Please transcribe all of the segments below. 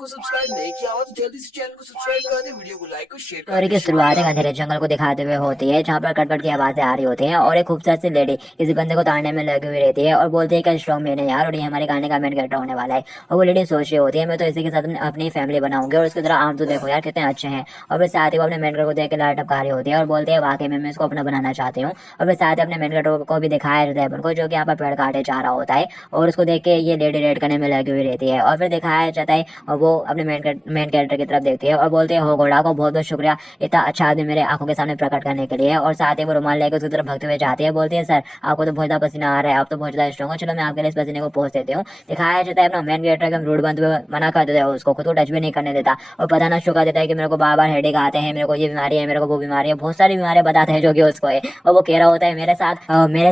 को सब्सक्राइब नहीं किया हो तो जल्दी से चैनल को सब्सक्राइब कर दे, वीडियो को लाइक और शेयर कर स्टोरी दे। की शुरुआत एक अंधेरे जंगल को दिखाते हुए होती है, जहाँ पर कटकट की आवाजें आ रही होती हैं और एक खूबसूरत सी लेडी किसी बंदे को ताड़ने में लगी हुई रहती है और बोलती है कि स्ट्रॉन्ग मैन है यार, और ये हमारे गाने का मेन कैरेक्टर होने वाला है। और वो लेडी सोच रही होती है मैं तो इसी के साथ अपनी फैमिली बनाऊंगी, और उसकी तरह आम तो देखो यार कितने अच्छे हैं। और फिर साथ ही वो अपने मेन कैरेक्टर को देख के लाल टपका रही होती है और बोलती है वाकई में मैं इसको अपना बनाना चाहती हूँ। और फिर साथ ही अपने मेन कैरेक्टर को भी दिखाया जाता है अपन को, जो कि यहाँ पर पेड़ काटे जा रहा होता है, और उसको देख के ये लेडी रेड करने में लगी हुई रहती है। और फिर दिखाया जाता है और वो अपने मेन कैरेक्टर की तरफ देखती है और बोलती है हो घोड़ा को बहुत बहुत शुक्रिया इतना अच्छा आदमी मेरे आंखों के सामने प्रकट करने के लिए। और साथ ही वो रुमाल लेकर उसकी तरफ भागते हुए जाती है, बोलती है सर आपको तो बहुत ज्यादा पसीना आ रहा है, आप तो बहुत ज्यादा स्ट्रॉन्ग हो, चलो मैं आपके लिए इस पसीने को पोंछ देती हूँ। दिखाया जाता है अपना मेन कैरेक्टर एकदम रूड बनते हुए मना कर देता है, उसको खुद को टच भी नहीं करने देता और बताना शुरू कर देता है कि मेरे को बार बार हेडेक आते हैं, मेरे को ये बीमारी है, मेरे को वो बीमारी है, बहुत सारी बीमारियां बताते हैं जो कि उसको है। और वो कह रहा होता है मेरे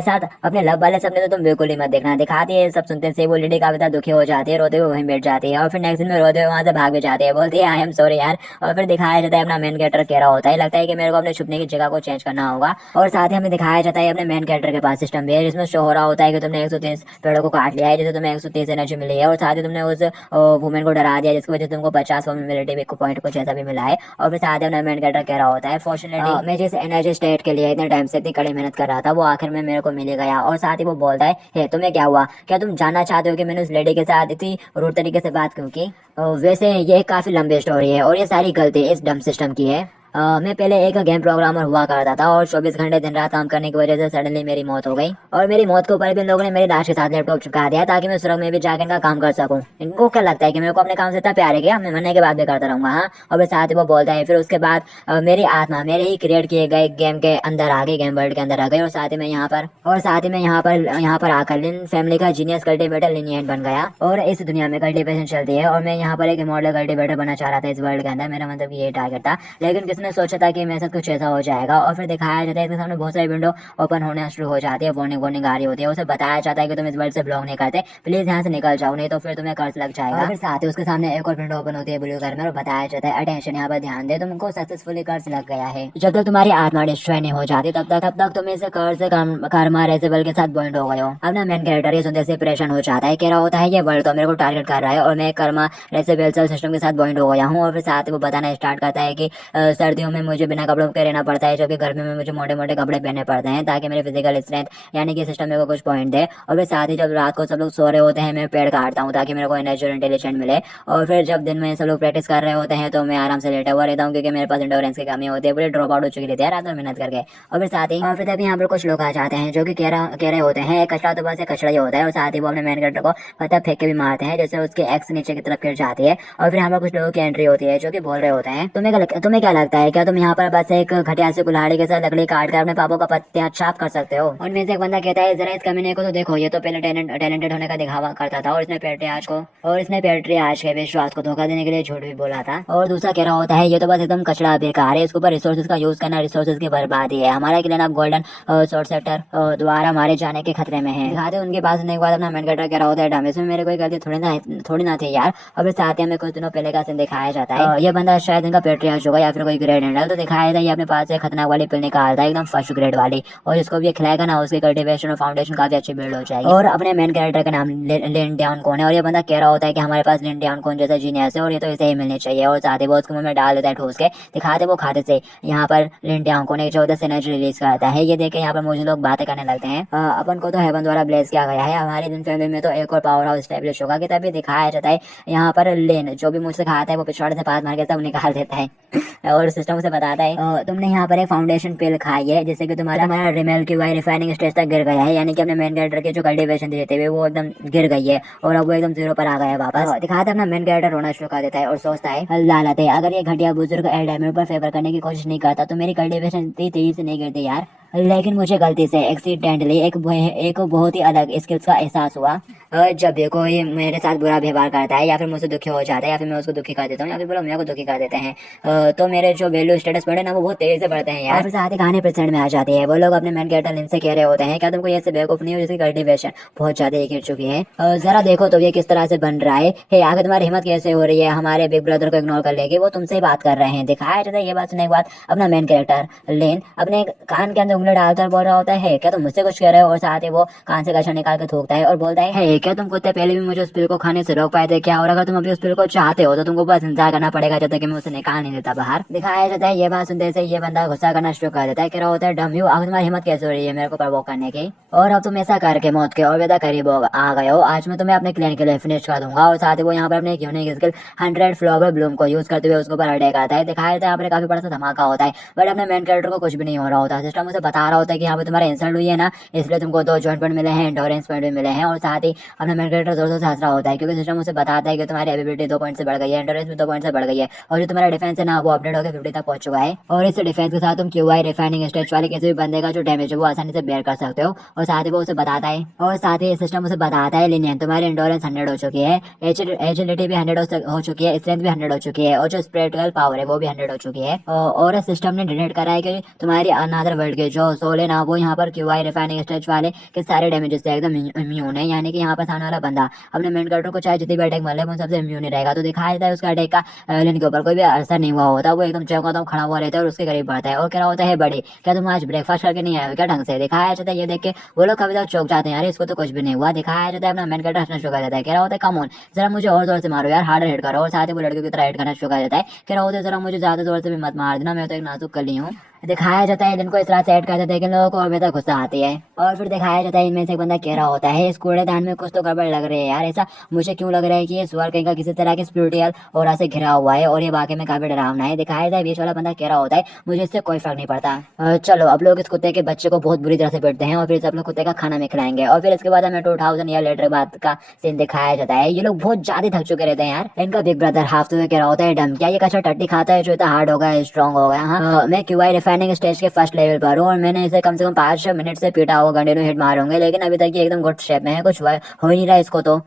साथ अपने लव वाले सपने तो तुम बिल्कुल ही मत देखना। दिखाती है सब सुनते से वो लेडी काफी ज्यादा दुखी हो जाती है, रोते हुए वहीं बैठ जाती है और फिर नेक्स्ट दिन में रोते हुए वहां से भाग भी जाती है, बोलती है आई एम सॉरी यार। और फिर दिखाया जाता है अपना मेन कैरेक्टर कह रहा होता है लगता है कि मेरे को अपने छुपने की जगह को चेंज करना होगा। और साथ ही हमें दिखाया जाता है अपने मेन कैरेक्टर के पास सिस्टम भी है, जिसमें शो हो रहा होता है कि तुमने 130 पेड़ों को काट लिया है, जिससे तुम्हें 130 एनर्जी मिली है, और साथ ही तुमने उस वुमेन को डरा दिया जिसकी वजह से तुमको 50 मोबिलिटी पॉइंट कुछ ऐसा भी मिला है। और फिर साथ ही अपना मेन कैरेक्टर कह रहा होता है फॉर्चुनेटली मैं जिस एनर्जी स्टेट के लिए इतने टाइम से इतनी कड़ी मेहनत कर रहा था वो आखिर में मेरे को मिल गया। और साथ ही वो बोलता है हे तुम्हें क्या हुआ, क्या तुम जानना चाहते हो कि मैंने उस लेडी के साथ इतनी रूड तरीके से बात क्यों की? वैसे ये काफी लंबी स्टोरी है और ये सारी गलती इस डम सिस्टम की है। मैं पहले एक गेम प्रोग्रामर हुआ करता था और 24 घंटे दिन रात काम करने की वजह से सडनली मेरी मौत हो गई, और मेरी मौत के ऊपर भी इन लोगों ने मेरी लाश के साथ लैपटॉप चिपका दिया ताकि मैं सुरंग में भी जाकर इनका काम कर सकूं। इनको क्या लगता है कि मेरे को अपने काम से इतना प्यार है क्या? मैं मरने के बाद भी करता रहूंगा। हाँ, और फिर साथ ही वो बोलता है फिर उसके बाद मेरी आत्मा मेरे ही क्रिएट किए गए गेम के अंदर आ गई, गेम वर्ल्ड के अंदर आ गई, और साथ ही मैं यहाँ पर आकर लिन फैमिली का जीनियस कल्टिवेटर लिनियन बन गया, और इस दुनिया में कल्टिवेशन चलती है और मैं यहाँ पर एक इमॉर्टल कल्टिवेटर बनना चाह रहा था इस वर्ल्ड के अंदर, मेरा मतलब ये टारगेट था। लेकिन किसने सोचा था कि मेरे साथ कुछ ऐसा हो जाएगा। और फिर दिखाया जाता है इसके सामने बहुत सारी विंडो ओपन होना शुरू हो जाती है, वार्निंग वार्निंग आ रही होती है, उसे बताया जाता है कि तुम इस वर्ल्ड से बिलोंग नहीं करते, प्लीज यहाँ से निकल जाओ नहीं तो फिर तुम्हें कर्ज लग जाएगा। और फिर साथ ही उसके सामने एक और विंडो ओपन होती है ब्लू कलर में और बताया जाता है अटेंशन यहाँ पर ध्यान दे, तुमको सक्सेसफुली कर्ज लग गया है। जब तक तुम्हारी आत्मा डिस्ट्रॉय नहीं हो जाती तब तक तुम इस कर्ज से कर्मा रेसिबल के साथ बॉन्ड हो गए हो। अपना मेन कैरेक्टर ये सुनते से परेशान हो जाता है, कह रहा होता है ये वर्ल्ड तो मेरे को टारगेट कर रहा है और मैं कर्मा रेसिबल सिस्टम के साथ बॉन्ड हो गया हूँ। और फिर साथ ही वो बताना स्टार्ट करता है कि सर्दियों में मुझे बिना कपड़ों के रहना पड़ता है, जबकि गर्मी में मुझे मोटे मोटे कपड़े पहनने पड़ते हैं ताकि मेरे फिजिकल स्ट्रेंथ यानी कि सिस्टम मेरे को कुछ पॉइंट दे। और फिर साथ ही जब रात को सब लोग सो रहे होते हैं मैं पेड़ काटता हूँ ताकि मेरे को एनर्जी और इंटेलिजेंट मिले। और फिर जब दिन में सब लोग प्रैक्टिस कर रहे होते हैं तो मैं आराम से लेटा हुआ रहता हूँ क्योंकि मेरे पास इंडोरेंस की कमी होती है, पूरी ड्रॉप आउट हो चुकी रहती है रात में मेहनत करके। और फिर साथ ही और फिर तभी यहाँ पर कुछ लोग आ जाते हैं जो कि कह रहे होते हैं कचरा तो बस कचरा ही होता है, और साथ ही वो अपने मेन कैरेक्टर को पत्थर फेंक के भी मारते हैं जैसे उसके एक्स नीचे की तरफ गिर जाती है। और फिर यहाँ पर कुछ लोगों की एंट्री होती है जो कि बोल रहे होते हैं तुम्हें क्या लगता है, क्या तुम यहाँ पर बस एक घटिया से कुल्हाड़ी के साथ लकड़ी काट कर अपने पापों का पत्ते छाप कर सकते हो? उनमें से एक बंदा कहता है जरा इस कमीने को तो देखो, ये तो पहले टैलेंटेड होने का दिखावा करता था और इसने पेट्री आज के विश्वास को धोखा देने के लिए झूठ भी बोला था। और दूसरा कह रहा होता है ये तो बस एकदम कचड़ा बेकार है, इसके ऊपर रिसोर्सेज का यूज करना रिसोर्सेज की बर्बादी है, हमारा क्लिन अब गोल्डन शॉर्ट सेक्टर द्वारा मारे जाने के खतरे में है। दिखाते उनके पास एक बार अपना मेन कैरेक्टर कह रहा होता है डम इसमें मेरे कोई गलती थोड़ी ना थी यार। और फिर साथ ही हमें कुछ दिनों पहले का सीन दिखाया जाता है, ये बंदा शायद इनका पेट्रियार्च होगा या फिर कोई ग्रेड हैंडल, तो दिखाया जाता है ये अपने पास से खतरनाक वाली पिल निकालता है एकदम फर्स्ट ग्रेड वाली, और जिसको भी खिलाएगा ना उसकी कल्टीवेशन और फाउंडेशन काफी अच्छी बिल्ड हो जाएगी। और अपने मेन कैरेक्टर का नाम लिन डाउन कौन है, और ये बंदा कह रहा होता है कि हमारे पास लिन डाउन कौन जैसा जीनियस है और ये तो इसे ही मिलनी चाहिए, और साथ ही वो उसके मुंह में डाल देता है ठूस के। दिखाते वो खाते से यहाँ पर लिन डाउन कौन एक 14 एनर्जी रिलीज करता है, ये देखे यहाँ पर मुझे लोग बातें करने लगते हैं अपन को तो हेवन द्वारा ब्लेस किया गया है, हमारी दिन फैमिली में तो एक और पावर हाउस स्टैब्लिश होगा। कि तभी दिखाया जाता है यहाँ पर लेन जो भी मुझसे खाता है वो पिछवाड़े से पास मार के सब निकाल देता है और सिस्टम से बताता है तुमने यहाँ पर एक फाउंडेशन पिल खाई है जिससे कि तुम्हारा रिमेल की वाई रिफाइनिंग स्टेज तक गिर गया है, यानी कि अपने मेन कैरेक्टर के जो कल्टीवेशन देते हुए वो एकदम गिर गई है और अब वो एकदम जीरो पर आ गया है वापस। दिखाता है अपना मेन कैरेक्टर रोना शुरू कर देता है और सोचता है लालत है, अगर ये घटिया बुजुर्ग एल्डर मेरे ऊपर फेवर करने की कोशिश नहीं करता तो मेरी कल्टीवेशन इतनी तेजी से नहीं गिरती यार। लेकिन मुझे गलती से एक्सीडेंटली एक बहुत ही अलग स्किल्स का एहसास हुआ। जब भी कोई मेरे साथ बुरा व्यवहार करता है या फिर मुझसे दुखी हो जाता है या फिर मैं उसको दुखी कर देता हूँ या फिर बोलो मेरे को दुखी कर देते हैं, तो मेरे जो वैल्यू स्टेटस पॉइंट है ना वो बहुत तेजी से बढ़ते हैं यार। फिर साथ ही कहानी प्रेजेंट में आ जाती है, वो लोग अपने मेन कैरेक्टर लिन से कह रहे होते हैं क्या तुमको ये बेवकूफ नहीं हो जिसकी कल्टीवेशन बहुत ज्यादा गिर चुकी है, जरा देखो तो ये किस तरह से बन रहा है आगे तुम्हारी हिम्मत कैसे हो रही है हमारे बिग ब्रदर को इग्नोर कर लेके वो तुमसे ही बात कर रहे हैं। दिखाया जाता है ये बात सुनने के बाद अपना मेन कैरेक्टर लिन अपने कान के अंदर उंगली डालता और बोल रहा होता है क्या तुम मुझसे कुछ कह रहे हो, और साथ ही वो कान से कचरा निकाल के थूकता है और बोलता है क्या तुम कुत्ते पहले भी मुझे उस पिल को खाने से रोक पाए थे क्या, और अगर तुम अभी उस पिल को चाहते हो तो तुमको बस इंतजार करना पड़ेगा जब तक कि मैं उसे निकाल नहीं देता बाहर। दिखाया जाता है ये बात सुनते से ये बंदा गुस्सा करना शुरू कर देता है, कह रहा होता है डम यू, अब तुम्हारी हिम्मत कैसे हो रही है मेरे को प्रवोक करने की, और अब तुम ऐसा करके मौत के और ज्यादा करीब आ गए हो, आज मैं तुम्हें अपने क्लिनिक के लिए फिनिश कर दूंगा। और साथ ही वो यहाँ पर अपने एक यूनिक स्किल 100 फ्लावर ब्लूम को यूज करते हुए उसके ऊपर अटैक आता है। दिखाया जाता है यहाँ पर काफी बड़ा सा धमाका होता है, बट अपने मेन कैरेक्टर को कुछ भी नहीं हो रहा होता। सिस्टम उसे बता रहा होता है कि यहाँ पे तुम्हारा इंसल्ट हुई है ना, इसलिए तुमको 2 जॉइंट पॉइंट मिले हैं, एंडोरेंस पॉइंट भी मिले हैं। और साथ ही अपना मेन कैरेक्टर जोर जोर से हंस रहा होता है क्योंकि सिस्टम उसे बताता है कि तुम्हारी एबिलिटी 2 पॉइंट से बढ़ गई है, एंडोरेंस भी 2 पॉइंट से बढ़ गई है, और जो तुम्हारा डिफेंस है ना वो अपडेट होकर 50 तक पहुंच चुका है। और इस डिफेंस के साथ तुम क्यूआई रिफाइनिंग स्टेज वाले किसी भी बंदे का जो डैमेज है वो आसानी से बेयर कर सकते हो। और साथ ही वो उसे बताता है, और साथ ही सिस्टम उसे बताता है लिनियन तुम्हारी एंडोरेंस 100 हो चुकी है, एजिलिटी भी 100 हो चुकी है, स्ट्रेंथ भी 100 हो चुकी है, और जो स्पिरिचुअल पावर है वो भी 100 हो चुकी है। और सिस्टम ने डिटेक्ट करा है कि तुम्हारी अनदर वर्ल्ड के जो सोल है ना वो यहाँ पर क्यूआई रिफाइनिंग स्टेज वाले के सारे डैमेजेस से एकदम इम्यून है, यानी कि यहाँ पर सामने वाला बंदा अपने मेन कैरेक्टर को चाहे जितनी भी अटैक मिले वो सबसे इम्यून ही रहेगा। तो दिखाया जाता है उसका अटैक का एलियन के ऊपर कोई भी असर नहीं हुआ होता, वो एकदम चौंका खड़ा हुआ रहता है और उसके करीब बढ़ता है और कह रहा होता है बड़ी क्या तुम आज ब्रेकफास्ट करके नहीं आए हो क्या ढंग से। दिखाया जाता है ये देख के वो लोग कभी तक चौंक जाते हैं, यार इसको तो कुछ भी नहीं हुआ। दिखाया जाता है अपना मेन कैरेक्टर हंसना शुरू कर देता है, कह रहा होता है कम ऑन जरा मुझे और जोर से मारो यार, हार्डर हिट करो। और साथ ही वो लड़कियों की तरह हिट करना शुरू कर देता है, कह रहा होता है जरा मुझे ज्यादा जोर से भी मत मार देना, मैं तो एक नाजुक कली हूँ। दिखाया जाता है इनको इस तरह से ऐड कर देते हैं कि लोगों को और बेहतर गुस्सा आती है। और फिर दिखाया जाता है इनमें से एक बंदा कह रहा होता है इस कूड़ेदान में कुछ तो गड़बड़ लग रही है यार, ऐसा मुझे क्यों लग रहा है कि ये स्वर्ग कहीं का किसी तरह के स्पिरिचुअल और से घिरा हुआ है और ये वाकई में काफी डरावना है। दिखाया जाता है बीच वाला बंदा कह रहा होता है मुझे इससे कोई फर्क नहीं पड़ता, चलो अब लोग इस कुत्ते के बच्चे को बहुत बुरी तरह से पीटते हैं और फिर सब लोग कुत्ते का खाना में खिलाएंगे। और फिर इसके बाद हमें 2000 ईयर लेटर बाद का सीन दिखाया जाता है, ये लोग बहुत ज्यादा थक चुके रहते हैं यार। इनका बिग ब्रदर हाफ तो कह रहा होता है डम क्या ये कच्चा टट्टी खाता है जो इतना हार्ड हो गया स्ट्रॉन्ग हो गया। हाँ मैं क्यूआई रिफाइनिंग स्टेज के फर्स्ट लेवल पर हूँ और मैंने इसे कम से कम 5 मिनट से पीटा होगा, कंटिन्यू हिट मारूंगे, लेकिन अभी तक ये एकदम गुड शेप में है, कुछ हो ही नहीं रहा इसको। तो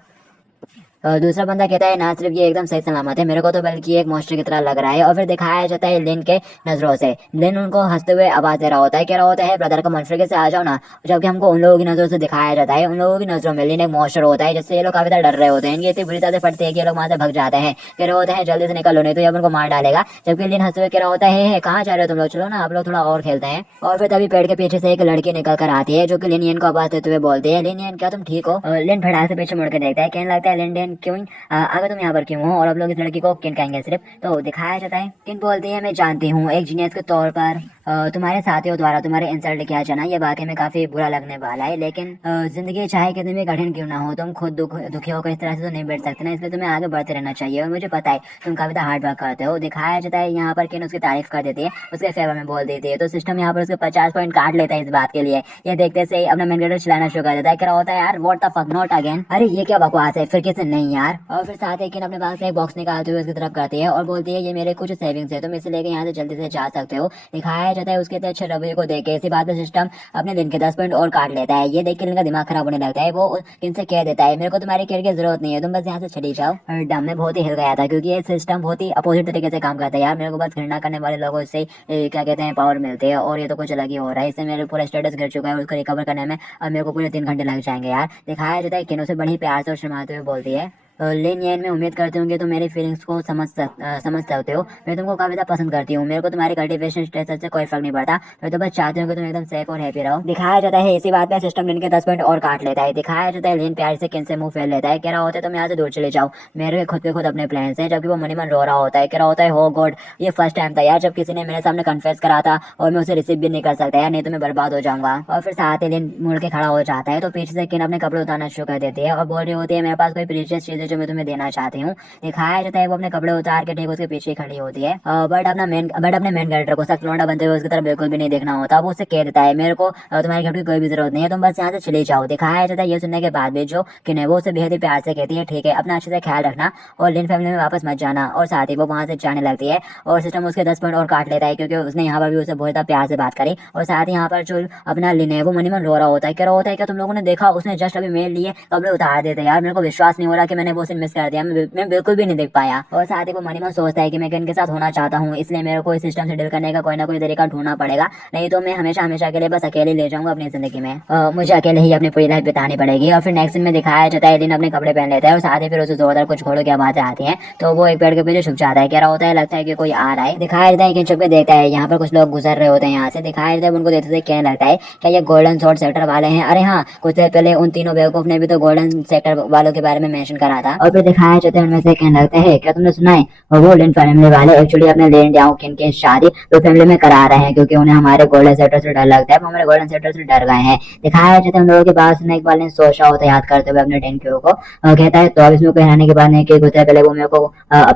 दूसरा बंदा कहता है ना सिर्फ ये एकदम सही सलामत है, मेरे को तो बल्कि एक मॉन्स्टर की तरह लग रहा है। और फिर दिखाया जाता है लिन के नजरों से, लिन उनको हंसते हुए आवाज दे रहा होता है, कह रहा होता है ब्रदर का मॉन्स्टर से आ जाओ ना, जबकि हमको उन लोगों की नजरों से दिखाया जाता है उन लोगों की नजरों में लिन एक मॉन्स्टर होता है जिससे ये लोग काफी ज्यादा डर रहे होते हैं, इनकी इतनी बुरी तरह से फटते हैं कि ये लोग वहां से भग जाते हैं, कह रहे होते हैं जल्दी से निकलो नहीं तो ये उनको मार डालेगा। जबकि लिन हंसते हुए कह रहा होता है कहाँ जा रहे हो तुम लोग, चलो ना आप लोग थोड़ा और खेलते हैं। और फिर तभी पेड़ के पीछे से एक लड़की निकल कर आती है जो कि लिनियन को आवाज देते हुए बोलती है लिनियन क्या तुम ठीक हो। लिन फटाक से पीछे मुड़ के देखता है, कहने लगता है लिन क्यों अगर तुम यहाँ पर क्यों हो और अब लोग इस लड़की को किन कहेंगे सिर्फ। तो दिखाया जाता है किन बोलती है मैं जानती हूँ एक जीनियस के तौर पर तुम्हारे साथियों द्वारा तुम्हारे इंसल्ट किया जाना ये वाकई में काफी बुरा लगने वाला है, लेकिन जिंदगी चाहे कितनी भी कठिन क्यों ना हो तुम खुद दुखी होकर इस तरह से तो नहीं बैठ सकते ना, इसलिए तुम्हें आगे बढ़ते रहना चाहिए और मुझे पता है तुम काफी हार्ड वर्क करते हो। दिखाया जाता है यहाँ पर किन उसकी तारीफ कर देती है, उसके फेवर में बोल देती है, तो सिस्टम यहाँ पर उसके 50 पॉइंट काट लेता है इस बात के लिए। ये देखते से अपना मेन कैरेक्टर चलाना शुरू कर देता है, क्या होता है यार what the fuck not again, अरे ये क्या बकवास है फिर किसी नहीं यार। और फिर साथ ही किन अपने पास से एक बॉक्स निकालते हुए उसकी तरफ करती है और बोलती है ये मेरे कुछ सेविंग्स है तुम इसे लेके यहाँ से जल्दी से जा सकते हो। दिखाया जाता है उसके अच्छे रवैये को देख के इसी बात में सिस्टम अपने दिन के 10 पॉइंट और काट लेता है। ये देख के इनका दिमाग खराब होने लगता है, वो इनसे कह देता है मेरे को तुम्हारी केयर की जरूरत नहीं है तुम बस यहाँ से चली जाओ। और डम में बहुत ही हिल गया था क्योंकि ये सिस्टम बहुत ही अपोजिट तरीके से काम करता है यार, मेरे को बस घृणा करने वाले लोगों से क्या कहते हैं पावर मिलते हैं और ये तो कुछ अलग ही हो रहा है, इससे मेरे पूरा स्टेटस गिर चुका है, उसको रिकवर करने में अब मेरे को पूरे 3 घंटे लग जाएंगे यार। दिखाया जाता है किन उसे बड़ी प्यार से और शर्माते हुए बोलती है लिन येन मैं उम्मीद करती हूँ कि तुम मेरी फीलिंग्स को समझ सकते हो, मैं तुमको काफी ज्यादा पसंद करती हूँ, मेरे को तुम्हारी कल्टीवेशन स्टेटस से कोई फर्क नहीं पड़ता, मैं तो बस चाहती हूँ कि तुम एकदम सेफ और हैप्पी रहो। दिखाया जाता है इसी बात में सिस्टम लिन के 10 पॉइंट और काट लेता है। दिखाया जाता है लिन प्यार से किन से मुंह फेर लेता है, कह रहा होता है तुम यहाँ से दूर चले जाओ, मेरे खुद के खुद अपने प्लान है, जबकि वो मनी मन रो रहा होता है, कह रहा होता है हो गॉड ये फर्स्ट टाइम था यार जब किसी ने मेरे सामने कन्फेस करा था और मैं उसे रिसीव भी नहीं कर सकता यार, नहीं तो मैं बर्बाद हो जाऊंगा। और फिर साथ ही लिन मुड़ के खड़ा हो जाता है तो पीछे से किन अपने कपड़े उतारना शुरू कर देती है और बोल रही होती है मेरे पास कोई प्रीशियस चीज है जो मैं तुम्हें देना चाहती हूँ। दिखाया जाता है वो अपने कपड़े उतार के ठीक उसके पीछे खड़ी होती है, बट अपने मेन कैरेक्टर को सख्त लौंडा बनते हुए उसकी तरफ बिल्कुल भी नहीं देखना होता, वो उससे कह देता है मेरे को तुम्हारी हेल्प की कोई भी जरूरत नहीं है तुम बस यहाँ से चले जाओ। दिखाया जाता है ये सुनने के बाद भी जो कि वो उसे बेहद ही प्यार से कहती है ठीक है अपना अच्छे से ख्याल रखना और लिन फैमिली में वापस मत जाना, और साथ ही वो वहां से जाने लगती है और सिस्टम उसके 10 पॉइंट और काट लेता है क्योंकि उसने यहाँ पर भी उसे बहुत प्यार से बात करी। और साथ ही यहाँ पर जो अपना लिन है वो मनी मन रो रहा होता है, कह रहा होता है क्या तुम लोगों ने देखा उसने जस्ट अभी मेल लिए कपड़े उतार देते यार, मेरे को विश्वास नहीं हो रहा कि मैंने वो सीन मिस कर दिया, मैं बिल्कुल भी नहीं देख पाया। और साथ ही वो मन ही मन सोचता है कि मैं इनके साथ होना चाहता हूँ, इसलिए मेरे को इस सिस्टम से डील करने का कोई ना कोई तरीका ढूंढना पड़ेगा, नहीं तो मैं हमेशा हमेशा के लिए बस अकेले ले जाऊंगा अपनी जिंदगी में। मुझे अकेले ही अपनी पूरी लाइफ बितानी पड़ेगी। और फिर नेक्स्ट सीन में दिखाया जाता है एलिन अपने कपड़े पहन लेता है और साथ ही फिर उसे जोरदार कुछ घोड़ों की आवाजें आती है, तो वो एक पेड़ के पीछे छुप जाता है। कह रहा होता है लगता है कि कोई आ रहा है। दिखाया जाता है कि छुप के देखता है यहाँ पर कुछ लोग गुजर रहे होते हैं यहाँ से। दिखाया जाता है उनको देखते हुए कहने लगता है क्या ये गोल्डन शॉर्ट सेक्टर वाले हैं? अरे हाँ, कुछ देर पहले उन तीनों बेवकूफ ने भी तो गोल्डन सेक्टर वालों के बारे में मेंशन करा था। और फिर दिखाया जाता है उनमें से कहने लगता है क्या तुमने सुना है वो लिन फैमिली वाले एक्चुअली अपने लेन जाओ की शादी तो फैमिली में करा रहे हैं क्योंकि उन्हें हमारे गोल्डन सेक्टर से डर लगता है, वो हमारे गोल्डन सेक्टर से डर गए हैं। दिखाया जाता है उन लोगों के पास एक बार ने सोचा होता है याद करते हुए अपने डेनक्यू को, कहता है तो अब इसमें कहने के बाद नहीं कि कुछ देर पहले वो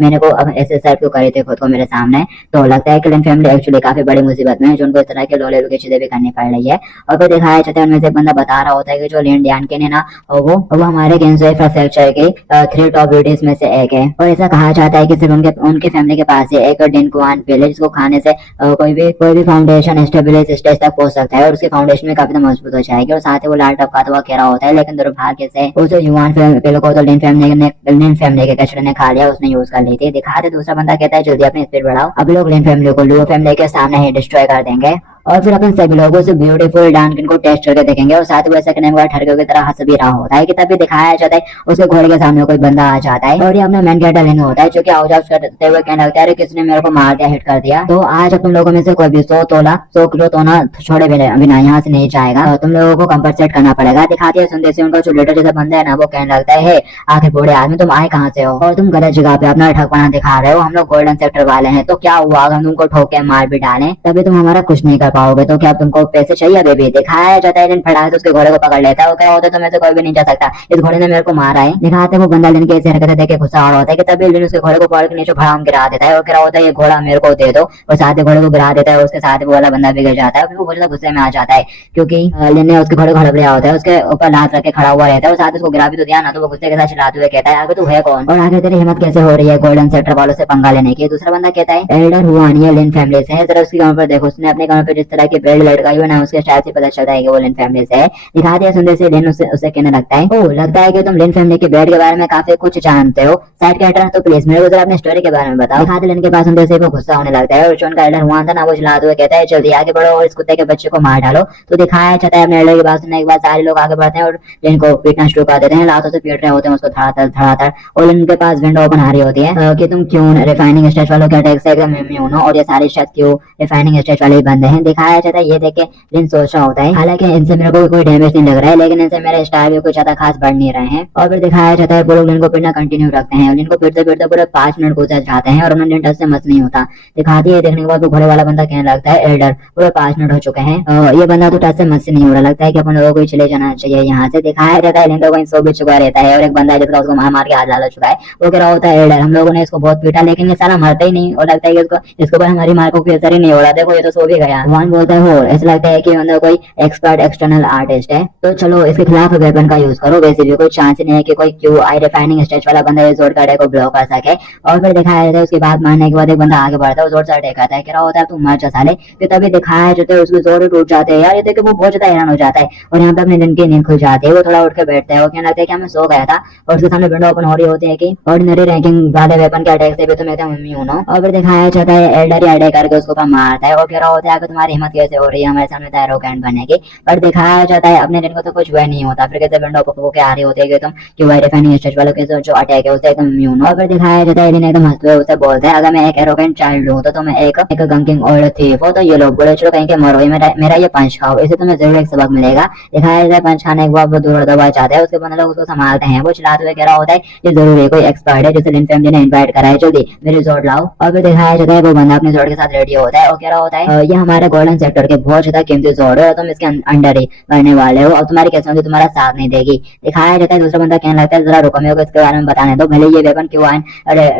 मैंने को ऐसे सर क्यों करे थे खुद को मेरे सामने, तो लगता है कि लिन फैमिली एक्चुअली काफी बड़ी मुसीबत में है जो उनको इस तरह के लोले की चीजें भी करनी पड़ रही है। और फिर दिखाया जाता है उनमें से एक बंदा बता रहा होता है कि जो लिन डैन के ना वो हमारे कैंसर इंफ्रास्ट्रक्चर के 3 टॉप ब्यूटीज में से एक है। और ऐसा कहा जाता है कि सिर्फ उनके फैमिली के पास ही एक डेनकुआन पिल है जिसको खाने से कोई भी फाउंडेशन स्टेबलाइज स्टेज तक पहुंच सकता है और उसके फाउंडेशन में काफी मजबूत हो जाएगी। और साथ ही वो लाल टपका हुआ कह रहा होता है, लेकिन दुर्भाग्य से उस युवान पिल को तो लिन फैमिली के कचरे ने खा लिया, उसने यूज कर ली थी। दिखाते दूसरा बंदा कहता है जल्दी अपनी स्पीड बढ़ाओ, अब लोग लिन फैमिली को लुओ फैमिली के सामने ही डिस्ट्रॉय कर देंगे। और फिर अपन सभी लोगों से ब्यूटीफुल डांकिन को टेस्ट करके देखेंगे। और साथ ही वैसा करने के बाद ठरके की तरह हंस भी रहा होता है कि तभी दिखाया जाता है उसके घोड़े के सामने कोई बंदा आ जाता है और ये अपना मेन कैरेक्टर लेना होता है जो कि आवाज करते हुए कहने लगता है किसने मेरे को मार दिया, हिट कर दिया, तो आज अपन लोगों में से कोई भी 100 किलो तोना छोड़े बिना यहाँ से नहीं जाएगा, तो तुम लोगों को कंपनसेट करना पड़ेगा। दिखाती है सुनते से उनका जो लीडर जैसा बंदा है ना वो कहने लगता है आखिर बूढ़े आदमी तुम आए कहाँ से हो और तुम गलत जगह पे अपना ठगपना दिखा रहे हो, हम लोग गोल्डन सेक्टर वाले हैं, तो क्या हुआ अगर हम तुमको ठोक के मार भी डालें तभी तुम हमारा कुछ नहीं कर पाओगे, तो क्या तुमको पैसे चाहिए? बेबी दिखाया जाता है फटाक से उसके घोड़े को पकड़ लेता है, वो क्या होता है तो मैं से कोई भी नहीं जा सकता, इस घोड़े ने मेरे को मारा है। दिखाते वो बंदा लिन की ऐसी हरकतें देख के गुस्सा आ रहा होता है कि तभी लिन उसके घोड़े को पकड़ के नीचे भड़ाम गिरा देता है और क्या होता है ये घोड़ा मेरे को दे दो, और साथ ही घोड़े को गिरा देता है, उसके साथ वो वाला बंदा भी गिर जाता है। फिर वो बहुत ज्यादा गुस्से में आ जाता है क्योंकि लिन ने उसके घोड़े को हड़प लिया होता है, उसके ऊपर लात रख के खड़ा हुआ रहता है और साथ उसको गिरा भी तो दिया ना, तो वो गुस्से के साथ चिल्लाते हुए कहता है आगे तू है कौन और आगे तेरी हिम्मत कैसे हो रही है गोल्डन सेक्टर वालों से पंगा लेने की। दूसरा बंदा कहता है एल्डर हुआ नहीं है लिन फैमिली से है, जरा उसकी कमर पर देखो, उसने अपने कमर पर जिस तरह की बेल्ट लटकाई हुई ना उसके स्टाइल से पता चलता है कि वो लिन फैमिली से है। दिखा दिया सुनते से लिन उसे कहने लगता है ओह लगता है कि तुम लिन फैमिली के बेड के बारे में काफी कुछ जानते हो, साइड कैरेक्टर तो प्लीज मेरे को जरा अपनी स्टोरी के बारे में बताओ। दिखाते लिन के पास सुनते से वो गुस्सा होने लगता है और जो उनका एल्डर हुआ था ना वो चिल्लाते हुए कहता है जल्दी आगे बढ़ो और इस कुत्ते के बच्चे को मार डालो। तो दिखाया जाता है अपने एल्डर की बात सुनने के बाद सारे लोग आगे बढ़ते हैं और लिन को पीटना शुरू कर देते हैं, लातों से पीट रहे होते हैं उसको धड़ाधड़। और लिन के पास विंडो ओपन आ रही होती है कि तुम क्यों रिफाइनिंग स्टेज वालों के अटैक से एकदम इम्यून हो और ये सारे शख्स क्यों रिफाइनिंग स्टेज वाले बंदे हैं। दिखाया जाता है ये देख के लिन सोच रहा होता है हालांकि इनसे मेरे को कोई डैमेज नहीं लग रहा है लेकिन इनसे मेरे स्टार भी कुछ ज्यादा खास बढ़ नहीं रहे हैं। और फिर दिखाया जाता है वो लोग लिन को पीटना कंटिन्यू रखते हैं और लिन को पीटते पीटते पूरे 5 मिनट गुजर जाते हैं और उन्हें लिन टच से मस नहीं होता। दिखाती है देखने के बाद वो घोड़े वाला बंदा कहने लगता है एल्डर पूरे 5 मिनट हो चुके हैं, ये बंदा तो टच से मस नहीं हो रहा, लगता है कि अपन लोगों को चले जाना चाहिए यहाँ से। दिखाया जाता है लिन तो वहीं सो भी चुका रहता है और एक बंदा जिसका उसको मार के हाथ डाल चुका है वो कह रहा होता है एल्डर हम लोगों ने इसको बहुत पीटा लेकिन ये सारा मरता ही नहीं और लगता है कि इसके ऊपर हमारी मार को कोई असर ही नहीं हो रहा, देखो ये तो सो भी गया। भगवान बोलता है हो ऐसा लगता है कि मतलब कोई एक्सपर्ट एक्सटर्नल आर्टिस्ट है, तो चलो इसके खिलाफ वेपन का यूज करो, वैसे भी कोई चांस नहीं है कि कोई क्यू आई रिफाइनिंग स्टेज वाला बंदा जोर का अटैक को ब्लॉक कर सके। और फिर दिखाया जाता है उसकी बात मानने के बाद एक बंदा आगे बढ़ता है जोर से अटैक करता है, क्या होता है तुम मर जा साले, फिर तभी दिखाया जाता है उसके जोर टूट जाते हैं यार, ये देख वो बहुत ज्यादा हैरान हो जाता है और यहाँ पे अपने दिन की नींद खुल जाती है, वो थोड़ा उठ के बैठता है, वो कहने लगता है कि मैं सो गया था और उसके सामने विंडो ओपन हो रही होती है कि ऑर्डिनरी रैंकिंग वाले वेपन के अटैक से भी तुम एकदम इम्यून हो। और फिर दिखाया जाता है एल्डर अटैक करके उसको ऊपर मारता है और कह रहा होता है कि तुम्हारी हिम्मत कैसे हो रही है हमारे सामने एरोगेंट बनने की। पर दिखाया जाता है अपने दिन को तो कुछ वह नहीं होता, फिर कैसे विंडो ओपन होकर आ रही होती है कि तुम क्यों वाई रिफाइनिंग स्टेज वालों के जो अटैक है उसे एकदम इम्यून हो। और फिर दिखाया जाता है एकदम हंसते हुए उसे बोलते हैं अगर मैं एक एरोगेंट चाइल्ड हूँ तो तुम्हें एक गंकिंग ओल्ड थीफ हो, तो ये लोग बोले चलो कहीं के मरो, मेरा ये पंच खाओ, इससे तुम्हें जरूर एक सबक मिलेगा। दिखाया जाता है पंच खाने के बाद वो दूर दबा जाता है, उसके बाद लोग उसको संभालते हैं, वो चिल्लाते हुए कह रहा होता है ये जरूर है कोई एक्सपर्ट है जिसे लिन फैमिली ने इनवाइट करा है, जल्दी मेरी जोड़ लाओ। और फिर दिखाया जाता है वो बंदा अपने जोड़ के साथ रेडी होता है और कह रहा होता है ये हमारे गोल्डन सेक्टर के बहुत ज्यादा कीमती जोड़ है और तुम इसके अंडर ही बनने वाले हो और तुम्हारी किस्मत तुम्हारा साथ नहीं देगी। दिखाया जाता है दूसरा बंदा कहने लगता है जरा रुको मेरे को इसके बारे में बताने दो, भले ये वेपन क्यों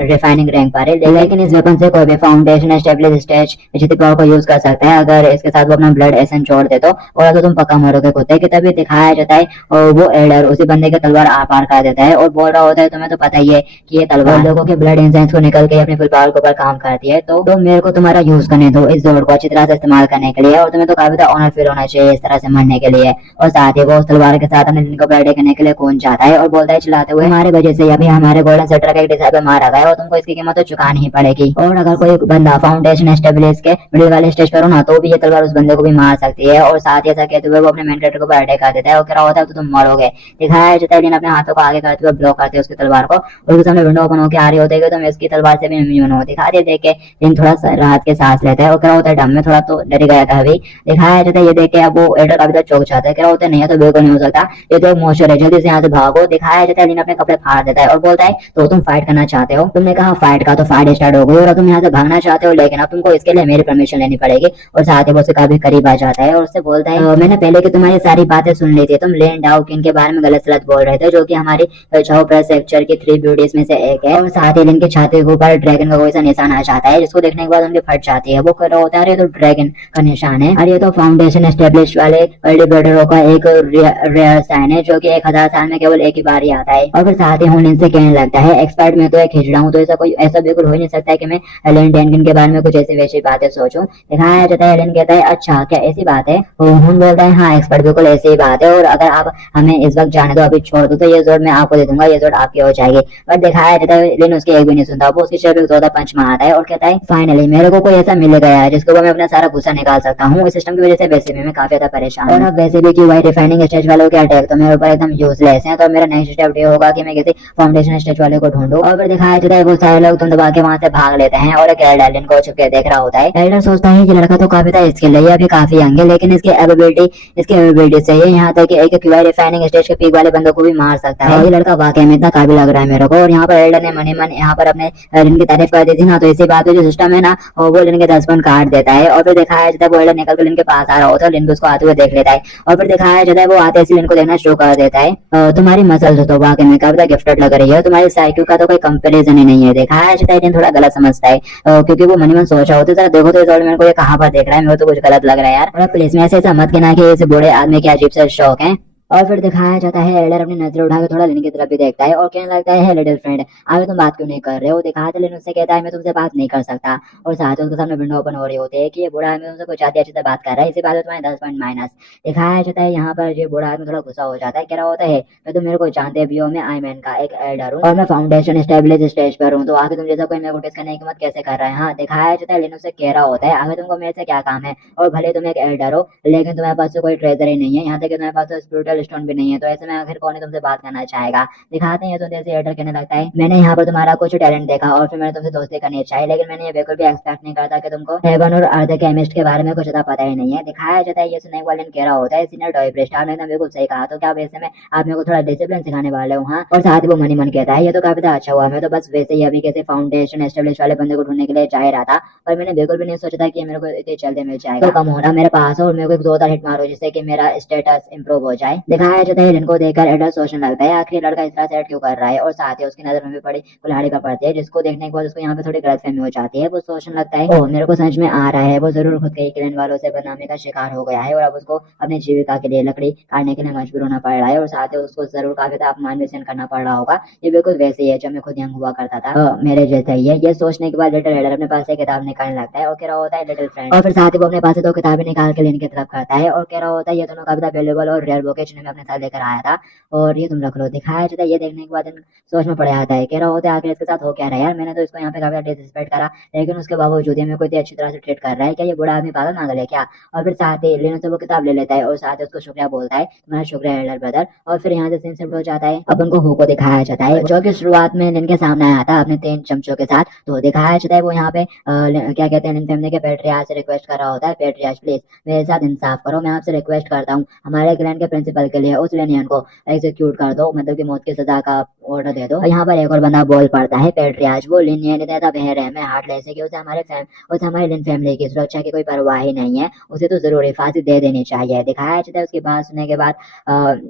रिफाइनिंग रैंक पर है लेकिन इस वेपन से कोई भी फाउंडेशन स्टेबलाइज स्टेज जितनी पावर को यूज कर सकता है, अगर इसके साथ वो अपना ब्लड एसेंस छोड़ दे तो और तो तुम पक्का मरोगे कुत्ते की। तभी दिखाया जाता है और वो एल्डर उसी बंदे की तलवार आर पार कर देता है और बोल रहा होता है तुम्हें तो पता ही है कि ये तलवार लोगों के ब्लड एसेंस को निकल के अपने फुल पावर के ऊपर काम करती है, तो मेरे को तुम्हारा यूज करने दो, इस जोड़ को अच्छी तरह से इस्तेमाल इस्तेमाल करने के लिए, और तुम्हें तो काफी ऑनर फील होना चाहिए इस तरह से मरने के लिए। और साथ ही वो उस तलवार के साथ अपने लिन को बर्थडे करने के लिए कूद जाता है और बोलता है चिल्लाते हुए, हमारे वजह से अभी हमारे गोल्डन सेक्टर का एक डिसाइबल मारा गया और तुमको इसकी कीमत तो चुकानी ही पड़ेगी। और अगर कोई बंदा फाउंडेशन एस्टेब्लिश के मिडिल वाले स्टेज पर हो ना, तो भी ये तलवार उस बंदे को भी मार सकती है। और साथ ही ऐसा कहते हुए वो अपने मेन कैरेक्टर को बर्थडे कर देता है और क्या होता है तो तुम मरोगे। दिखाया जाता है लिन अपने हाथों को आगे करते हुए ब्लॉक करते हैं उसकी तलवार को, और उसके सामने विंडो ओपन होकर आ रही होती है कि तुम इसकी तलवार से भी इम्यून हो। दिखा दिया देख के लिन थोड़ा राहत के सांस लेता है और क्या होता है डम में थोड़ा तो डर गया था अभी। दिखाया जाता है ये देख के अब वो एल्डर काफी चौंक जाता है, क्या होता है नहीं है तो बिल्कुल नहीं हो सकता, ये तो एक मोशर है, जल्दी से यहाँ से भागो। दिखाया जाता है लिन अपने कपड़े फाड़ देता है और बोलता है तो तुम फाइट करना चाहते हो, तुमने कहा फाइट का, तो फाइट स्टार्ट हो गई और तुम यहाँ से भागना चाहते हो, लेकिन अब तुमको इसके लिए मेरी परमिशन लेनी पड़ेगी। और साथ ही वो उससे काफी करीब आ जाता है और उससे बोलता है मैंने पहले की तुम्हारी सारी बातें सुन ली थी, तुम लेन डाउकिन के बारे में गलत सलत बोल रहे थे, जो कि हमारी चाओ प्रेफेक्चर की 3 ब्यूटीज में से एक है। और साथ ही लिन के छाती के ऊपर ड्रैगन का कोई सा निशान आ जाता है, जिसको देखने के बाद उनकी फट जाती है। वो कर रहा होता है अरे तो ड्रैगन का निशान है, और ये तो फाउंडेशन एस्टेब्लिश वाले अर्ली बर्डरों का एक रेयर साइन है, जो कि 1000 साल में केवल एक ही बार ही आता है। और फिर साथ ही लिन से कहने लगता है एक्सपर्ट में तो एक हिजड़ा हूँ, तो ऐसा बिल्कुल हो ही नहीं सकता है कि मैं एलन डेनकिन के बारे में कुछ ऐसी वैसी बातें सोचूं। दिखाया जाता है एलन कहता है अच्छा क्या ऐसी बात है, हुन बोलता है हाँ एक्सपर्ट बिल्कुल ऐसी ही बात है, और अगर आप हमें इस वक्त जाने दो, अभी छोड़ दो, तो ये जोड़ मैं आपको दे दूंगा, ये जोड़ आपकी हो जाएगी। बट दिखाया जाता है लिन उसके एक भी नहीं सुनता, वो उसकी शर्ट एक जोरदार पंच मारता है और कहता है फाइनली मेरे को कोई ऐसा मिल गया है जिसको मैं अपना सारा गुस्सा निकाल सकता हूँ। इस सिस्टम की वजह से वैसे भी मैं काफी ज्यादा परेशान हूँ, और अब वैसे भी कि भाई रिफाइनिंग स्टेज वालों के अटैक तो मेरे ऊपर एकदम यूजलेस है, तो मेरा नेक्स्ट स्टेप ये होगा कि मैं किसी फाउंडेशन स्टेज वाले को ढूंढूं। और फिर दिखाया जाता है वो सारे लोग तुम दबा के वहां से भाग लेते हैं और एक एल्डर लिन को छुप के देख रहा होता है। एल्डर सोचता है कि लड़का तो काफी ज्यादा स्किल है, अभी काफी यंग है, लेकिन इसकी एबिलिटी से ये यहाँ तक कि एक क्यूआई रिफाइनिंग स्टेज के पीक वाले बंदों को भी मार सकता है। ये लड़का वाकई में इतना काबिल लग रहा है मेरे को। और यहाँ पर एल्डर ने मनी मन यहाँ पर अपने लिन की तारीफ कर दी थी ना, तो इसी बात पे जो सिस्टम है ना वो लिन के 10 पॉइंट काट देता है। और फिर दिखाया जाता है वो एल्डर निकल कर लिन के पास आ रहा होता है, लिन उसको आते हुए देख लेता है, और फिर दिखाया जाता है वो आते ही लिन को देखना शुरू कर देता है। तुम्हारी मसल्स तो वाकई में काफी गिफ्टेड लग रही है, तुम्हारी साइकिल का तो कोई कंपैरिजन ही नहीं है। दिखाया जाता है लिन थोड़ा गलत समझता है, क्योंकि वो मनी मन सोचा होता है देखो तो इस मेरे को ये कहाँ पर देख रहा है, मेरे को तो कुछ गलत लग रहा है यार। प्लीज में ऐसे मत कहना कि इस बूढ़े आदमी के अजीब से शौक है। और फिर दिखाया जाता है एल्डर अपनी नजर उठा के थोड़ा लिन की तरफ भी देखता है और कहने लगता है लिटिल फ्रेंड आगे तुम बात क्यों नहीं कर रहे हो। दिखाया लिन उससे कहता है मैं तुमसे बात नहीं कर सकता, और साथ ही उसके सामने विंडो ओपन हो रही होती है कि ये बूढ़ा आदमी तुमसे कुछ आधी अच्छी से बात कर रहा है, इसी बात में तुम्हारे 10 पॉइंट माइनस। दिखाया जाता है यहाँ पर ये बूढ़ा आदमी थोड़ा गुस्सा हो जाता है, कह रहा होता है मैं तुम मेरे को जानते भी हो, मैं आई मैन का एक एल्डर हूँ और मैं फाउंडेशन स्टेबलिश स्टेज पर हूँ, तो आगे तुम जैसा कोई मेरे को टेस्ट करने की मत कैसे कर रहा है। हाँ दिखाया जाता है लिन उससे कह रहा होता है आगे तुमको मेरे से क्या काम है, और भले तुम एक एल्डर हो लेकिन तुम्हारे पास कोई ट्रेजर ही नहीं है, यहाँ तक कि तुम्हारे पास स्पिरिचुअल स्टोन भी नहीं है, तो ऐसे में आखिर कौन तुमसे बात करना चाहेगा। दिखाते हैं तो जैसे एल्डर कहने लगता है मैंने यहाँ पर तुम्हारा कुछ टैलेंट देखा और फिर मैंने तुमसे दोस्ती करनी चाहिए, लेकिन मैंने ये बिल्कुल भी एक्सपेक्ट नहीं करता कि तुमको हेवन और अर्थ केमिस्ट के बारे में कुछ पता ही नहीं है। दिखाया जाता है ये सुनने वाले कह रहा होता है सीनियर डॉयब्रेस्ट आपने एकदम बिल्कुल सही कहा, तो क्या वैसे में आप मेरे को थोड़ा डिसिप्लिन सिखाने वाले हो। हाँ और साथ ही वो मनी मन कहता है ये तो काफी अच्छा हुआ, मैं तो बस वैसे ही अभी कैसे फाउंडेशन एस्टेब्लिश वाले बंदे को ढूंढने के लिए जा रहा था, पर मैंने बिल्कुल भी नहीं सोचा था कि मेरे को इतने जल्दी मिल जाएगा। तो कम होना मेरे पास और मेरे को एक जोरदार हिट मारो जिससे कि मेरा स्टेटस इंप्रूव हो जाए। दिखाया जाता है इनको देखकर एल्डर सोचने लगता है आखिर लड़का इस तरह से क्यों कर रहा है, और साथ ही उसकी नजर में भी बड़ी कुल्हाड़ी का पड़ती है, जिसको देखने के बाद उसको यहाँ पे थोड़ी गलतफहमी हो जाती है। वो सोचने लगता है ओह मेरे को समझ में आ रहा है वो जरूर खुद के क्लैन वालों से बदनामी का शिकार हो गया है और अब उसको अपनी जीविका के लिए लकड़ी काटने के लिए मजबूर होना पड़ रहा है, और साथ ही उसको जरूर काफी अपमान भी सहन करना पड़ रहा होगा। ये बिल्कुल वैसे ही है जब मैं खुद यंग हुआ करता था, मेरे जैसा ही है। ये सोचने के बाद लिटिल एल्डर अपने पास से किताब निकालने लगता है और कह रहा होता है लिटिल फ्रेंड, और फिर साथ ही वो अपने पास से 2 किताबें निकाल के लिन की तरफ करता है और कह रहा होता है ये दोनों काफी वैल्यूएबल और रेयर बुक है जिन्हें मैं अपने साथ लेकर आया था, और ये तुम रख लो। दिखाया जाता है ये देखने के बाद सोच में पड़ जाता है, कह रहा होता है आखिर इसके साथ हो क्या रहा है यार, मैंने तो इसको यहाँ पे काफी डिसरिस्पेक्ट करा लेकिन उसके बावजूद मेरे को इतनी अच्छी तरह से ट्रीट कर रहा है, क्या ये बूढ़ा आदमी पागल नागल है क्या। और फिर साथ ही लिन से वो किताब ले लेता है और साथ ही उसको शुक्रिया बोलता है तुम्हारा शुक्रिया एल्डर ब्रदर, और फिर यहाँ से सीन शिफ्ट हो जाता है। अपन को हु को दिखाया जाता है जो कि शुरुआत में लिन के सामने आया था अपने 3 चमचों के साथ, तो दिखाया जाता है वो यहाँ पे क्या कहते हैं लिन फैमिली के पेट्रियार्च से रिक्वेस्ट कर रहा होता है पेट्रियार्च प्लीज मेरे साथ इंसाफ करो, मैं आपसे रिक्वेस्ट करता हूँ हमारे क्लैन के प्रिंसिपल के लिए उस लिनियन को एग्जीक्यूट कर दो, मतलब कि मौत की सजा का ऑर्डर दे दो। यहाँ पर एक और बंदा बोल पड़ता है पेट्रियार्च वो लिनियन इतना बहरे में हार्टलेस है कि उसे हमारे लिन फैमिली की सुरक्षा की कोई परवाह ही नहीं है, उसे तो जरूरी फांसी दे देनी चाहिए। दिखाया जाता है उसकी बात सुनने के बाद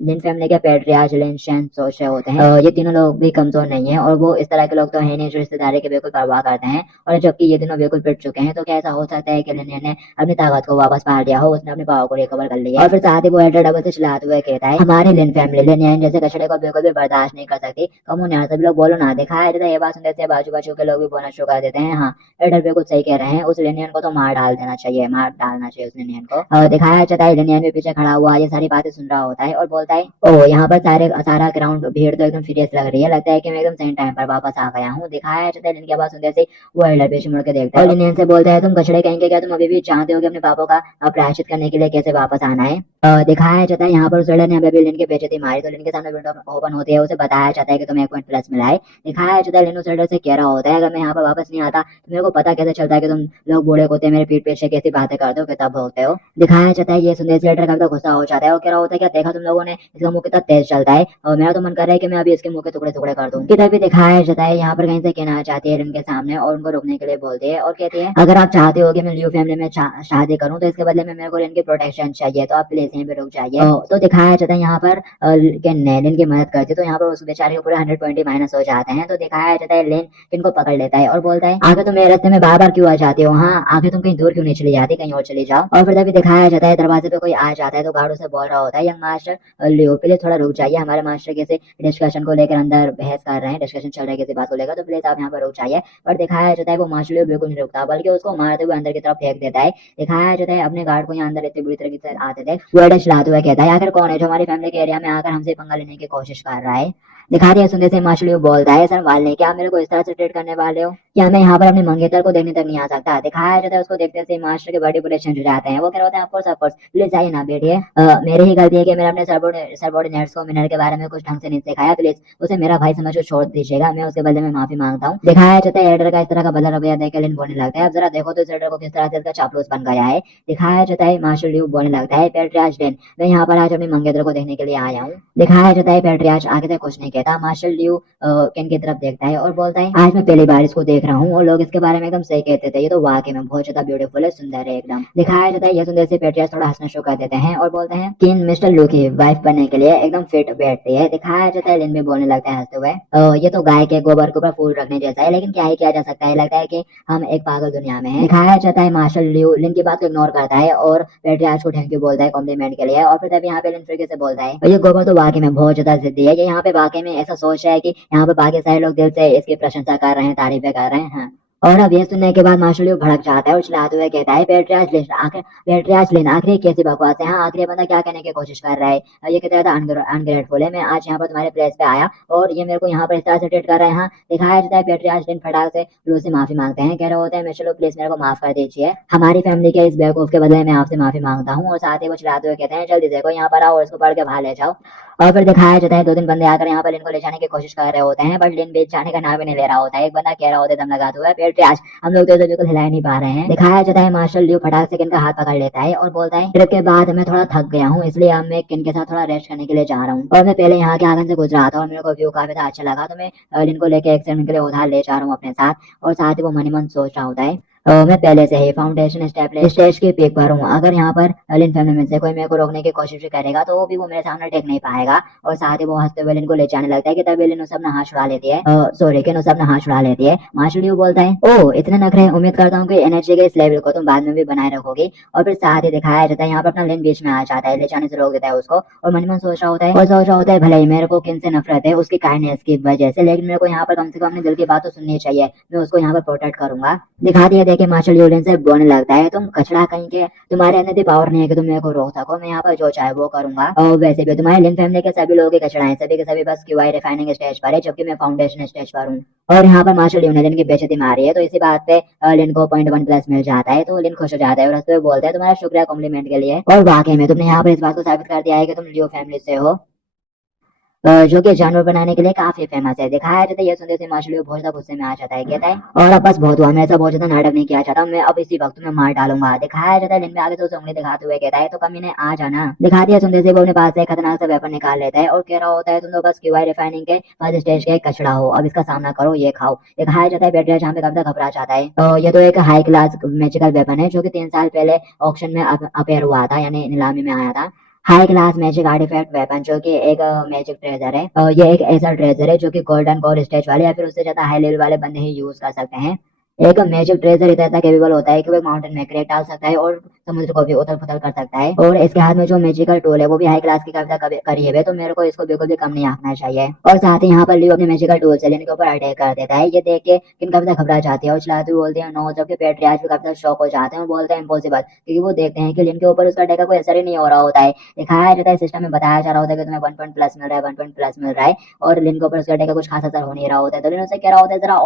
लिन फैमिली के पेट्रियार्च लिन शेन सोच रहे होते हैं ये तीनों लोग भी कमजोर नहीं है और वो इस तरह के लोग तो है नहीं जो रिश्तेदारी की बिल्कुल परवाह करते हैं, और जबकि ये तीनों बिल्कुल पिट चुके हैं, तो क्या ऐसा हो सकता है कि लिनियन ने अपनी ताकत को वापस पा लिया हो, उसने अपने पावर को रिकवर कर लिया। और फिर साथ ही वो एल्डर डबल से चलाते हुए कहता है हमारी लिन फैमिली लिन जैसे कचड़े को बिल्कुल भी बर्दाश्त नहीं कर सकती। कमून यार सभी लोग बोलो ना। दिखाया जाता है ये बात सुनते से बाजू बाजू के लोग भी बोलना शुरू कर देते हैं, हाँ एडर बिल्कुल सही कह रहे हैं, उस लिनियन को तो मार डाल देना चाहिए, मार डालना चाहिए उस लिनियन को। दिखाया जाता है लिनियन भी पीछे खड़ा हुआ ये सारी बातें सुन रहा होता है और बोलता है ओ यहाँ पर सारा ग्राउंड भीड़ तो एकदम सीरियस लग रही है, लगता है कि मैं एकदम सही टाइम पर वापस आ गया हूँ। दिखाया जाता है लिन की बात सुनते से वो एल्डर पीछे मुड़ के देखता है और लिनियन से बोलता है तुम कचड़े कहेंगे क्या, तुम अभी भी जानते हो कि अपने पापों का प्रायश्चित करने के लिए कैसे वापस आना है। दिखाया जाता है यहाँ पर उस एल्डर ने अभी लिन की बेइज्जती मारी तो लिन के सामने विंडो ओपन होती है, उसे बताया जाता है कि तुम्हें 1 पॉइंट प्लस मिला है। दिखाया जाता है लिन उस एल्डर से कह रहा होता है अगर मैं यहाँ पर वापस नहीं आता तो मेरे को पता कैसे चलता है कि तुम लोग बूढ़े होते मेरे पीठ पीछे कैसी बातें करते हो, कितना बोलते हो। दिखाया जाता है ये सुनने से एल्डर का गुस्सा हो जाता है और कह रहा होता है क्या देखा तुम लोगों ने इसका मुंह कितना तेज चलता है, और मेरा तो मन कर रहा है कि मैं अभी इसके मुंह के टुकड़े टुकड़े कर दूं। किधर भी दिखाया जाता है यहाँ पर कहीं से कहना चाहती है लिन के सामने और उनको रोकने के लिए बोलती है और कहती है अगर आप चाहते हो कि मैं लियो फैमिली में शादी करूं तो इसके बदले में मेरे को लिन की प्रोटेक्शन चाहिए, तो आप प्लीज यहीं पे रुक जाइए। तो दिखाया जाता है यहाँ पर लिन की मदद करती है तो यहाँ पर उस बेचारे के पूरे 120 माइनस हो जाते हैं। तो दिखाया जाता है लिन इनको पकड़ लेता है और बोलता है आगे तुम मेरे रास्ते में बार बार क्यों आ जाती हो, हाँ आगे तुम कहीं दूर क्यों नहीं चली जाती, कहीं और चली जाओ। और फिर तभी दिखाया जाता है दरवाजे पे कोई आ जाता है तो गार्ड से बोल रहा होता है यंग मास्टर लियो प्लीज थोड़ा रुक जाइए, हमारे मास्टर किसी डिस्कशन को लेकर अंदर बहस कर रहे हैं, डिस्कशन चल रहा है किसी बात को लेकर, तो प्लीज आप यहाँ पर रुक जाइए। पर दिखाया जाता है वो मास्टर लियो बिल्कुल नहीं रुकता बल्कि उसको मारते हुए अंदर की तरफ फेंक देता है। दिखाया जाता है अपने गार्ड को यहाँ अंदर इतनी बुरी तरीके से आते थे वो चलाते हुए कहता है आखिर कौन है जो हमारी फैमिली के एरिया में आकर हमसे पंगा लेने की कोशिश कर रहा है। दिखा दिया सुनते से मास्टर लियो बोलता है सर वाले क्या आप मेरे को इस तरह से ट्रीट करने वाले हो, क्या मैं यहाँ पर अपने मंगेतर को देखने तक नहीं आ सकता। दिखाया जाता है उसको देखते से मास्टर के बड़े बड़े चेंज हो जाते हैं, वो कह रहे हैं ऑफ कोर्स प्लीज आइए ना बैठिए, मेरी ही गलती है कि मैंने अपने सबॉर्डिनेट्स को मिनर के बारे में कुछ ढंग से नहीं सिखाया, प्लीज उसे मेरा भाई समझ को छोड़ दीजिएगा, मैं उसके बदले में माफी मांगता हूँ। दिखाया जाता है एडर का इस तरह का बदला रवैया देकर लिन बोलने लगता है अब जरा देखो तो इस एडर को किस तरह से इसका चापलूस बन गया है। दिखाया जाता है मास्टर लियो बोलने लगता है पेट्रियार्च डेन मैं यहाँ पर आज अपने मंगेतर को देखने के लिए आया हूँ। दिखाया जाता है पेट्रियार्च आगे तक कुछ नहीं कहता, मास्टर लियो केन की तरफ देखता है और बोलता है आज मैं पहली बार इसको देख रहा हूँ और लोग इसके बारे में एकदम सही कहते थे, ये तो वाकई में बहुत ज्यादा ब्यूटीफुल है, सुंदर है एकदम। दिखाया जाता है ये सुंदर से पेट्रियार्च थोड़ा हंसना शुरू कर देते हैं और बोलते हैं कि मिस्टर लू की वाइफ बनने के लिए एकदम फिट बैठती है। दिखाया जाता है लिन भी बोलने लगता है हंसते हुए ये तो गाय के गोबर के ऊपर फूल रखने जैसा है, लेकिन क्या ही किया जा सकता है, लगता है कि हम एक पागल दुनिया में हैं। दिखाया जाता है मार्शल लियो लिन की बात को इग्नोर करता है और पेट्रियार्च को थैंक यू बोलता है कॉम्प्लीमेंट के लिए, और फिर तभी यहाँ पे लिन फिर से बोलता है ये गोबर तो वाकई में बहुत ज्यादा जिद्दी है, ये यहाँ पे वाकई में ऐसा सोच रहा है कि यहाँ पे बाकी सारे लोग दिल से इसकी प्रशंसा कर रहे हैं, तारीफें कर रहे हैं। हाँ। और अब ये सुनने के बाद मार्शल लियो भड़क जाता है और चिल्लाते हुए कहता है पेट्रियार्च लिन आखिर कैसी बकवास है, हाँ आखिर बंदा क्या कहने की कोशिश कर रहा है, ये कहता था अनग्रेटफुल है, मैं आज यहाँ पर तुम्हारे प्लेस पे आया और ये मेरे को यहाँ पर इस तरह से ट्रीट कर रहे हैं। हाँ। दिखाया जाता है पेट्रियार्च लिन फटाक से लू से माफी मांगते हैं, कह रहे होते हैं मिस्टर लू प्लीज मेरे को माफ कर दीजिए, हमारी फैमिली के इस बेवकूफ के बदले में आपसे माफी मांगता हूँ। और साथ ही वो चिल्लाते हुए कहते हैं जल्दी देखो यहाँ पर आओ और इसको पढ़ के बाहर ले जाओ। और फिर दिखाया जाता है 2-3 बंदे आकर यहाँ पर लिन को ले जाने की कोशिश कर रहे होते हैं, बट लिन बेच जाने का नाम भी नहीं ले रहा होता है। एक बंदा कह रहा होता है दम लगाते हुए पेट्रियार्च हम लोग तो बिल्कुल हिला नहीं पा रहे हैं। दिखाया जाता है मार्शल लियो फटाक से किन का हाथ पकड़ लेता है और बोलता है ट्रिप के बाद मैं थोड़ा थक गया हूँ इसलिए अब मैं किन के साथ थोड़ा रेस्ट करने के लिए जा रहा हूँ, और मैं पहले यहाँ के आंगन से गुजरा था और मेरे को व्यू काफी अच्छा लगा तो मैं लिन को लेकर एक सेकंड के लिए उधार ले जा रहा हूँ अपने साथ। और साथ ही वो मन ही मन सोच रहा होता है मैं पहले से ही फाउंडेशन स्टेज के पीक पर हूँ, अगर यहाँ पर लिन फैमिली में से कोई मेरे को रोकने की कोशिश करेगा तो वो भी वो मेरे सामने टेक नहीं पाएगा। और साथ ही वो हंसते हुए लिन को ले जाने लगता है कि तभी लिन उस अपना हाथ छुड़ा लेती है, सॉरी किन उस अपना हाथ छुड़ा लेती है। मार्शल लियो बोलता है ओह इतने नखरे, उम्मीद करता हूँ कि एनर्जी के इस लेवल को तुम बाद में भी बनाए रखोगी। और फिर साथ ही दिखाया जाता है यहाँ पर अपना लिन बीच में आ जाता है, ले जाने से रोक देता है उसको और मन मन सोच रहा होता है भले ही मेरे को किन से नफरत है उसकी काइंडनेस की वजह से, लेकिन मेरे को यहाँ पर कम से कम अपने दिल की बात तो सुननी चाहिए, मैं उसको यहाँ पर प्रोटेक्ट करूंगा। दिखा दिया देखे मार्शल लियो लिन से बोलने लगता है तुम कचड़ा कहीं के, तुम्हारे अंदर पावर नहीं है कि तुम मेरे को रोक सको, मैं यहाँ पर जो चाहे वो करूंगा। और वैसे भी तुम्हारे लिन फैमिली के सभी लोग कचड़ा है, सभी के सभी बस क्यूआई रिफाइनिंग स्टेज पर है जबकि मैं फाउंडेशन स्टेज पर हूँ। और यहाँ पर मार्शल लियो ने लिन की बेइज्जती मारी है तो इसी बात पे लिन को 0.1 प्लस मिल जाता है तो लिन खुश हो जाता है और हंसते हुए बोलता है तुम्हारा शुक्रिया कॉम्प्लीमेंट के लिए, और वाकई में तुमने यहाँ पर इस बात को साबित कर दिया है कि तुम लियो फैमिली से हो जो कि जानवर बनाने के लिए काफी फेमस है। दिखाया जाता है ये सुनते से मार्शल लियो बहुत ज्यादा गुस्से में आ जाता है, कहता है और अब बस बहुत हुआ, मैं ऐसा बहुत ज्यादा नाटक नहीं किया चाहता, मैं अब इसी वक्त में मार डालूंगा। दिखाया जाता है लिन में आगे से उसे उंगली दिखाते हुए कहता है तो कमीने आ जाना। दिखा दिया सुनते से वो अपने पास से खतरनाक सा वेपन निकाल लेता है और कह रहा होता है तुम तो बस क्यूआई रिफाइनिंग के फर्स्ट स्टेज के कचड़ा हो, अब इसका सामना करो, ये खाओ। दिखाया जाता है पेट्रियार्च जहाँ पे कब तक घबरा जाता है, ये तो एक हाई क्लास मैजिकल वेपन है जो कि 3 साल पहले ऑक्शन में अपेयर हुआ था, यानी नीलामी में आया था। High class magic artifact weapon जो कि एक मैजिक ट्रेजर है, ये एक ऐसा ट्रेजर है जो कि गोल्डन कोर स्टेज वाले या फिर उससे ज्यादा हाई लेवल वाले बंदे ही यूज कर सकते हैं। एक मैजिक ट्रेजर इतना केपेबल होता है कि वो एक माउंटेन में क्रेट डाल सकता है और समुद्र को भी उथल पुथल कर सकता है। और इसके हाथ में जो मैजिकल टूल है वो भी हाई क्लास की कविता करी है, तो मेरे को इसको बिल्कुल भी कम नहीं आंकना चाहिए। और साथ ही यहाँ पर लियो अपने मैजिकल टूल से लिन के ऊपर अटैक कर देता है। ये देख के किन कविता घबरा जाती है और चिल्लाते हुए बोलते हैं नो, जबकि पेट्रियार्च भी कविता शॉक हो जाते हैं और बोलते हैं इम्पॉसिबल, क्योंकि वो देखते हैं कि लिन के ऊपर उसका अटैक का कोई असर ही नहीं हो रहा होता है। दिखाया जाता है, सिस्टम में बताया जा रहा होता है कि तुम्हें 1 पॉइंट प्लस मिल रहा है, 1 पॉइंट प्लस मिल रहा है, और लिन के ऊपर उसका अटैक का कुछ खास असर हो नहीं रहा होता है। तो लिन उससे कह रहा होता है जरा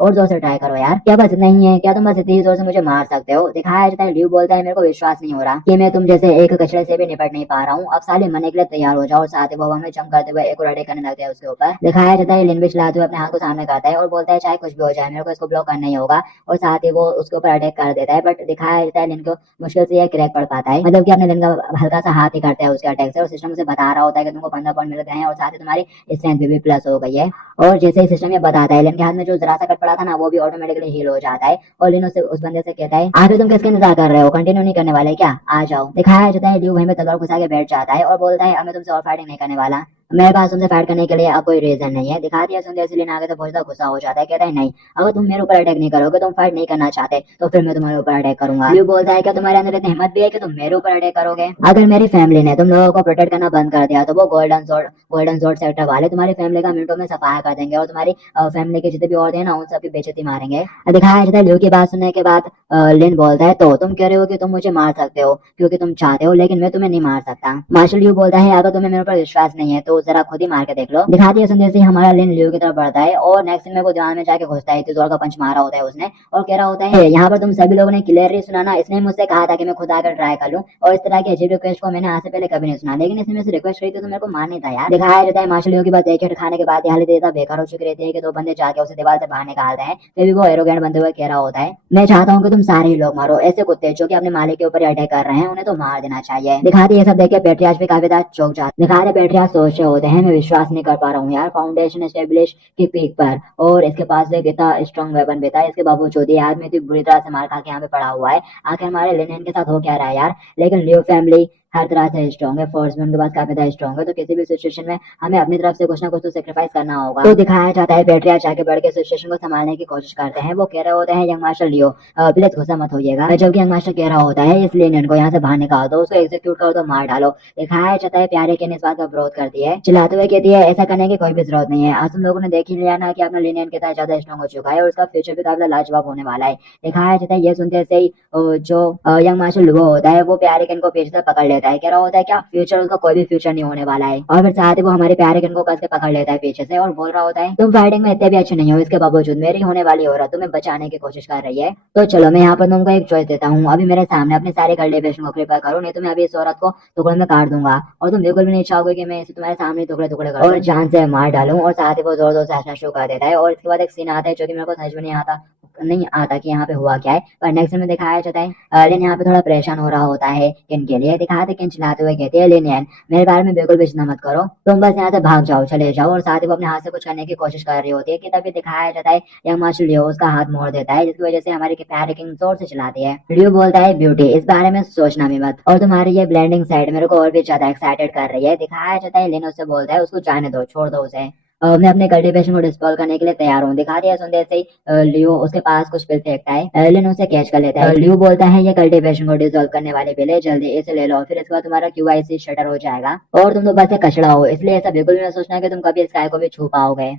और जोर से ट्राई करो यार, क्या बस इतना ही है क्या, तुम बस इतनी जोर से मुझे मार सकते हो। दिखाया जाता है, ल्यू बोलता है मेरे को विश्वास नहीं हो रहा कि मैं तुम जैसे एक कचड़े से भी निपट नहीं पा रहा हूँ, अब साले मरने के लिए तैयार हो जाओ। और साथ ही वो हवा में जंप करते हुए एक और अटैक करने लगते हैं उसके ऊपर। दिखाया जाता है लिन भी चलाते हुए अपने हाथ को सामने करता है और बोलता है चाहे कुछ भी हो जाए मेरे को इसको ब्लॉक करना ही होगा, और साथ ही वो उसके ऊपर अटैक कर देता है। बट दिखाया जाता है लिन को मुश्किल से यह क्रैक पड़ पाता है, मतलब कि अपने लिन का हल्का सा हाथ ही करता है उसके अटैक से, और सिस्टम उसे बता रहा होता है कि तुमको 15 पॉइंट मिल गए हैं और साथ ही तुम्हारी स्ट्रेंथ भी प्लस हो गई है। और जैसे ही सिस्टम ये बताता है, लिन के हाथ में जो जरा सा कट पड़ा था ना वो भी ऑटोमेटिकली हील हो जाता है। और लिन उस बंदे से कहता है आखिर तुम किसके इंतजार कर रहे हो, कंटिन्यू नहीं करने वाले क्या, आ जाओ। दिखाया जाता है ल्यू वहीं पे तलवार घुसा के बैठ जाता है और बोलता है अब मैं तुमसे और फाइटिंग नहीं करने वाला, मेरे पास तुमसे फाइट करने के लिए अब कोई रीजन नहीं है। दिखा दिया सुनते इसलिए आगे तो बहुत ज्यादा गुस्सा हो जाता है, कहता है नहीं, अगर तुम मेरे ऊपर अटैक नहीं करोगे, तुम फाइट नहीं करना चाहते, तो फिर मैं तुम्हारे ऊपर अटैक करूंगा। ल्यू बोलता है क्या तुम्हारे अंदर इतनी हिम्मत भी है कि तुम मेरे ऊपर अटैक करोगे? अगर मेरी फैमिली ने तुम लोगों को प्रोटेक्ट करना बंद कर दिया तो वो गोल्डन स्वॉर्ड सेक्टर वाले तुम्हारी फैमिली का मिनटों में सफाया कर देंगे और तुम्हारी फैमिली के जितने भी और थे ना उन सबकी बेइज्जती मारेंगे। दिखाया जाता है ल्यू की बात सुनने के बाद लिन बोलता है तो तुम कह रहे हो कि तुम मुझे मार सकते हो क्योंकि तुम चाहते हो, लेकिन मैं तुम्हें नहीं मार सकता। मार्शल ल्यू बोलता है अगर तुम्हें मेरे ऊपर विश्वास नहीं है तो जरा खुद ही मार के देख लो। दिखाती है सुनते ही हमारा लिन ल्यू की तरफ बढ़ता है और नेक्स्ट सीन में वो दीवार में जाके घुसता है, जोर का पंच मारा होता है उसने और कह रहा होता है यहाँ पर तुम सभी लोगों ने क्लियरली सुना ना, इसने मुझसे कहा था कि मैं खुद आकर ट्राई कर लूं, और इस तरह की अजीब रिक्वेस्ट को मैंने आज से पहले कभी नहीं सुना, लेकिन इसने मुझसे रिक्वेस्ट करी थी तो मेरे को मान नहीं था यार। दिखाया जाता है मार्शल ल्यू की बात एक हिट खाने के बाद हालत इतना बेकार हो चुकी रहती है कि दो बंदे जाके उसे दीवार से बाहर निकालते हैं, फिर भी वो एरोगेंट बनते हुए कह रहा होता है मैं चाहता हूँ कि तुम सारे ही लोग मारो, ऐसे कुत्ते जो कि अपने मालिक के ऊपर अटैक कर रहे हैं उन्हें तो मार देना चाहिए। दिखाती है सब देख के पेट्रियार्च भी काफी ज्यादा चौंक जाते। दिखा रहे पेट्रियार्च सोच रहे होते हैं मैं विश्वास नहीं कर पा रहा हूँ यार, फाउंडेशन एस्टेब्लिश की पीक पर और इसके पास एक इतना स्ट्रॉन्ग वेपन भी था, इसके बावजूद ये आदमी इतनी बुरी तरह से मार खा के यहाँ पे पड़ा हुआ है, आखिर हमारे लिनेन के साथ हो क्या रहा है यार। लेकिन लियो फैमिली हर तरह से स्ट्रॉन्ग है, फोर्स भी उनके पास काफी ज्यादा स्ट्रॉन्ग है, तो किसी भी सिचुएशन में हमें अपनी तरफ से कुछ ना कुछ तो सेक्रीफाइस करना होगा। तो दिखाया जाता है पेट्रियार्च आगे बढ़ के सिचुएशन को संभालने की कोशिश करते हैं। वो कह रहे होते हैं यंग मार्शल लियो प्लीज गुस्सा मत होइएगा, जबकि यंग मार्शल कह रहा होता है इसलिए इनको यहाँ से बाहर निकाल दो, उसको एग्जीक्यूट करो तो मार डालो। दिखाया जाता है प्यारे के इस बात का विरोध करती है, चिल्लाते हुए कहती है ऐसा करने की कोई भी जरूरत नहीं है, आज तुम लोगों ने देख ही लिया ना कि अपना लिनियन कितना ज्यादा स्ट्रॉन्ग हो चुका है और उसका फ्यूचर भी काफी लाजवाब होने वाला है। दिखाया जाता है ये सुनते से ही जो यंग मार्शल लुगो होता है वो प्यारे किन को पीछे से पकड़ लेता है, कह रहा होता है क्या फ्यूचर उसका कोई भी फ्यूचर नहीं होने वाला है, और फिर साथ ही वो हमारे प्यारे किन को कस के पकड़ लेता है पीछे से और बोल रहा होता है तुम फाइटिंग में इतने भी अच्छे नहीं हो, इसके बावजूद मेरी होने वाली औरत तुम्हें बचाने की कोशिश कर रही है, तो चलो मैं यहाँ पर तुमको एक चॉइस देता हूँ, अभी मेरे सामने अपने सारे कल्टिवेशन को प्रिपेयर करो, नहीं तो मैं अभी इस औरत को टुकड़ों में काट दूंगा और तुम बिल्कुल भी नहीं चाहोगे कि मैं इसे तुम्हारे सामने टुकड़े टुकड़े करूं और जान से मार डालूं। और साथ ही वो जोर जोर से हंसना शुरू कर देता है और इसके बाद एक सीन आता है जो कि मेरे को समझ में नहीं आता कि यहाँ पे हुआ क्या है, पर नेक्स्ट में दिखाया जाता है लिन यहाँ पे थोड़ा परेशान हो रहा होता है किन के लिए। दिखाते किन चिल्लाते हुए कहते हैं लिनियन मेरे बारे में बिल्कुल भी चिंता मत करो, तुम बस यहाँ से भाग जाओ चले जाओ, और साथ ही वो अपने हाथ से कुछ करने की कोशिश कर रही होती है कि तभी दिखाया जाता है यंग मार्शल लियो उसका हाथ मोड़ देता है, जिसकी वजह से हमारी प्यारे किंग जोर से चिल्लाती है। लियो बोलता है ब्यूटी इस बारे में सोचना भी मत, और तुम्हारी ये ब्लेंडिंग साइड मेरे को और भी ज्यादा एक्साइटेड कर रही है। दिखाया जाता है लिन उससे बोलता है उसको जाने दो, छोड़ दो उसे, मैं अपने कल्टीवेशन को डिस्पॉल करने के लिए तैयार हूँ। दिखा दिया सुनते से ही लियो उसके पास कुछ पिल फेंकता है, लिन उसे कैच कर लेता है। लियो बोलता है ये कल्टीवेशन को डिसॉल्व करने वाली पिल है, जल्दी इसे ले लो, फिर इसके बाद तुम्हारा QIC शटर हो जाएगा और तुम तो बस एक कचड़ा हो, इसलिए ऐसा बिल्कुल भी मत सोचना कि तुम कभी स्काई को भी छू पाओगे।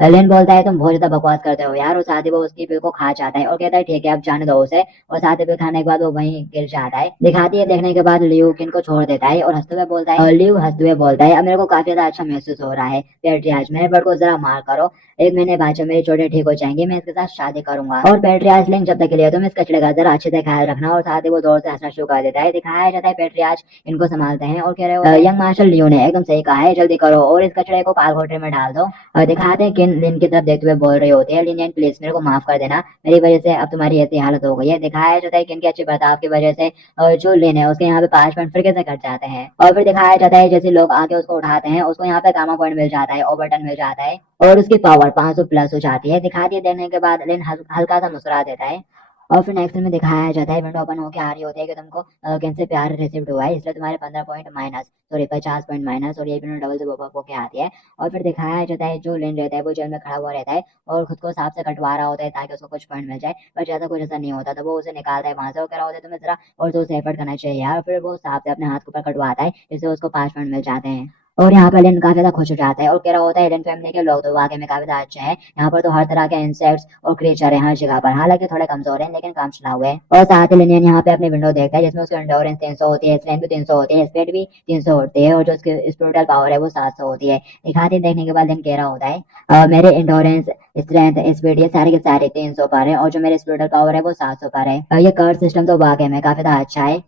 लिन बोलता है तुम बहुत ज्यादा बकवास करते हो यार, और साथ ही वो उसकी पिल को खा जाता है और कहता है ठीक है अब जाने दो उसे, और साथ ही पिल खाने के बाद वो वहीं गिर जाता है। दिखाती है देखने के बाद लियो किन को छोड़ देता है और हंसते हुए बोलता है लियो हंसते हुए बोलता है अब मेरे को काफी ज्यादा अच्छा महसूस हो रहा है पेट्रियार्च, मेरे बड़ को जरा मार करो, एक महीने बाद जब मेरी चोटें ठीक हो जाएंगी मैं इसके साथ शादी करूंगा। और पेट्रियार्च लिंक जब तक के लिए तुम इस कचड़े का जरा अच्छे से ख्याल रखना, और साथ ही वो जोर से हंसना शुरू कर देता है। दिखाया जाता है पेट्रियार्च इनको संभालते हैं और कह रहे हो यंग मार्शल लियो ने एकदम सही कहा है, जल्दी करो और इस कचड़े को पाल घोटरे में डाल दो। और दिखाते हैं किन लिन की तरफ देखते हुए बोल रहे होते हैं लिनियन प्लीज मेरे को माफ कर देना, मेरी वजह से अब तुम्हारी ऐसी हालत हो गई है। दिखाया जाता है कि इनके अच्छे बर्ताव की वजह से जो लिन है उसके यहाँ पे 5 पॉइंट फिर से कट जाते हैं, और फिर दिखाया जाता है जैसे लोग आके उसको उठाते हैं उसको यहाँ पे गामा पॉइंट मिल जाता है, ओवरटर्न मिल जाता है और उसकी पावर 500 प्लस हो जाती है। दिखा दिए देखने के बाद लिन हल्का सा मुस्कुरा देता है और फिर नेक्स्ट में दिखाया जाता है विंडो ओपन होकर आ रही होती है कि तुमको किनसे प्यार रिसीव्ड हुआ है, इसलिए तुम्हारे 15 point minus, sorry 50 point minus, और ये विंडो डबल से पॉप होकर आती है। और फिर दिखाया जाता है जो लिन रहता है वो जेल में खड़ा हुआ रहता है और खुद को सांप से कटवा रहा होता है ताकि उसको कुछ पॉइंट मिल जाए, पर ज्यादा कुछ ऐसा नहीं होता, तो वो उसे निकालता है वहां से और कह रहा होता है तुम्हें जरा और जोर से एफर्ट करना चाहिए यार। फिर वो सांप से अपने हाथ के ऊपर कटवाता है जिससे उसको 5 पॉइंट मिल जाते हैं। और यहाँ पर एलन काफी ज्यादा खुश हो जाता है और कह रहा होता है एलन फैमिली के लोग तो वाकई में काफी ज्यादा अच्छे हैं, यहाँ पर तो हर तरह के इंसेक्ट्स और क्रिएचर है हर जगह पर, हालांकि थोड़े कमजोर हैं लेकिन काम चला हुआ है। और साथ ही लिनियन यहाँ पे अपनी विंडो देखता है जिसमें उसकी एंडोरेंस 300 होती है, स्ट्रेंथ भी 300 होती है, स्पीड भी 300 होती है, और जो उसकी स्पिरिचुअल पावर है वो 700 होती है। दिखाते देखने के बाद लिन कह रहा होता है मेरे एंडोरेंस, स्ट्रेंथ, स्पीड ये सारे के सारे 300 पर है और जो मेरे स्पिरिचुअल पावर है वो 700 पर है। ये कर्व सिस्टम तो वाकई में काफी ज्यादा अच्छा है।